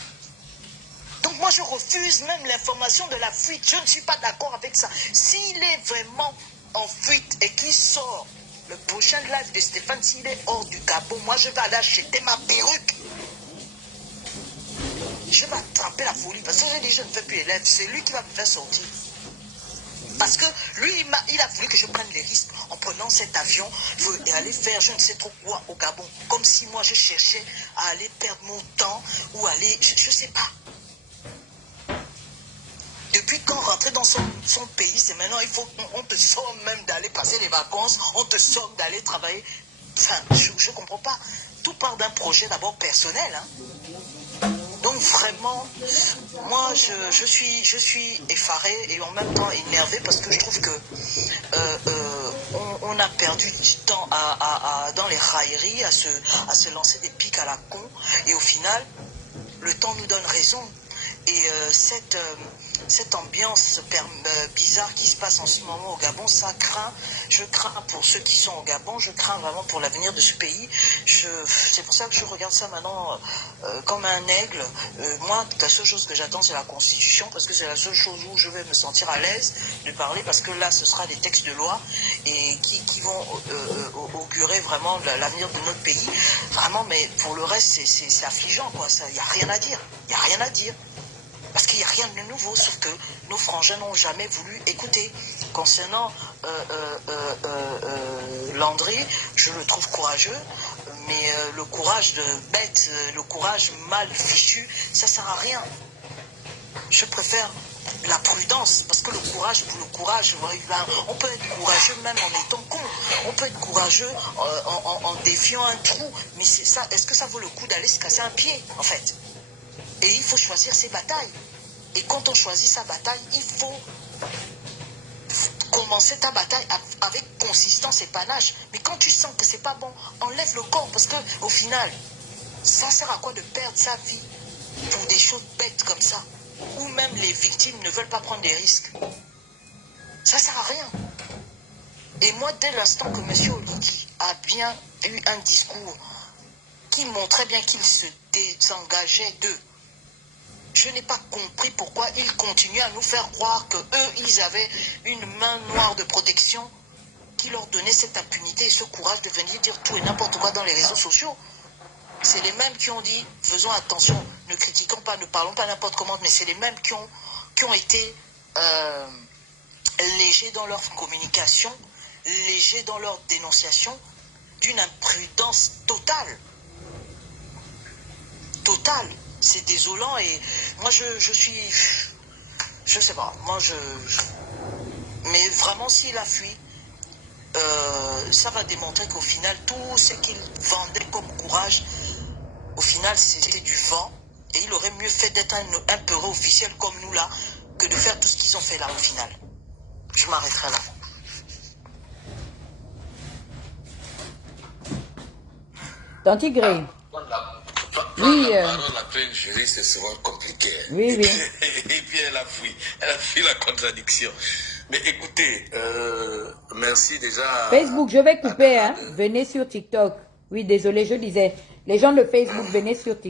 Donc moi je refuse même l'information de la fuite. Je ne suis pas d'accord avec ça. S'il est vraiment en fuite et qu'il sort le prochain live de Stéphane, s'il est hors du Gabon, moi je vais aller acheter ma perruque. Je vais attraper la folie. Parce que j'ai dit je ne fais plus élève. C'est lui qui va me faire sortir. Parce que lui, il a voulu que je prenne les risques en prenant cet avion et aller faire je ne sais trop quoi au Gabon. Comme si moi je cherchais à aller perdre mon temps ou aller, je ne sais pas. Depuis qu'on rentrait dans son pays, c'est maintenant, on te somme même d'aller passer les vacances, on te somme d'aller travailler. Enfin, je ne comprends pas. Tout part d'un projet d'abord personnel. Donc vraiment, moi je suis effaré et en même temps énervé parce que je trouve que on a perdu du temps dans les railleries, à se lancer des pics à la con et au final, le temps nous donne raison. Et cette ambiance bizarre qui se passe en ce moment au Gabon, ça craint. Je crains pour ceux qui sont au Gabon, je crains vraiment pour l'avenir de ce pays. C'est pour ça que je regarde ça maintenant comme un aigle. Moi, la seule chose que j'attends, c'est la Constitution, parce que c'est la seule chose où je vais me sentir à l'aise de parler, parce que là, ce sera des textes de loi et qui vont augurer vraiment l'avenir de notre pays. Vraiment, mais pour le reste, c'est affligeant, quoi. Il n'y a rien à dire. Il n'y a rien à dire. Parce qu'il n'y a rien de nouveau, sauf que nos frangins n'ont jamais voulu écouter. Concernant Landry, je le trouve courageux, mais le courage de bête, le courage mal fichu, ça ne sert à rien. Je préfère la prudence, parce que le courage, pour le courage, on peut être courageux même en étant con. On peut être courageux en défiant un trou, mais est-ce que ça vaut le coup d'aller se casser un pied, en fait? Et il faut choisir ses batailles. Et quand on choisit sa bataille, il faut commencer ta bataille avec consistance et panache. Mais quand tu sens que c'est pas bon, enlève le corps. Parce que au final, ça sert à quoi de perdre sa vie pour des choses bêtes comme ça? Ou même les victimes ne veulent pas prendre des risques. Ça sert à rien. Et moi, dès l'instant que M. Oligui a bien eu un discours qui montrait bien qu'il se désengageait d'eux, je n'ai pas compris pourquoi ils continuaient à nous faire croire qu'eux, ils avaient une main noire de protection qui leur donnait cette impunité et ce courage de venir dire tout et n'importe quoi dans les réseaux sociaux. C'est les mêmes qui ont dit, faisons attention, ne critiquons pas, ne parlons pas n'importe comment, mais c'est les mêmes qui ont été légers dans leur communication, légers dans leur dénonciation, d'une imprudence totale. Totale. C'est désolant et moi je suis, je sais pas, moi mais vraiment s'il a fui, ça va démontrer qu'au final, tout ce qu'il vendait comme courage, au final, c'était du vent. Et il aurait mieux fait d'être un peureux officiel comme nous là, que de faire tout ce qu'ils ont fait là au final. Je m'arrêterai là. Tanti Grey. Oui. Après une jury, c'est souvent compliqué. Oui, oui. Et puis elle a fui la contradiction. Mais écoutez, merci déjà. Facebook, je vais couper, hein. Venez sur TikTok. Oui, désolé, je disais. Les gens de Facebook, venez sur TikTok.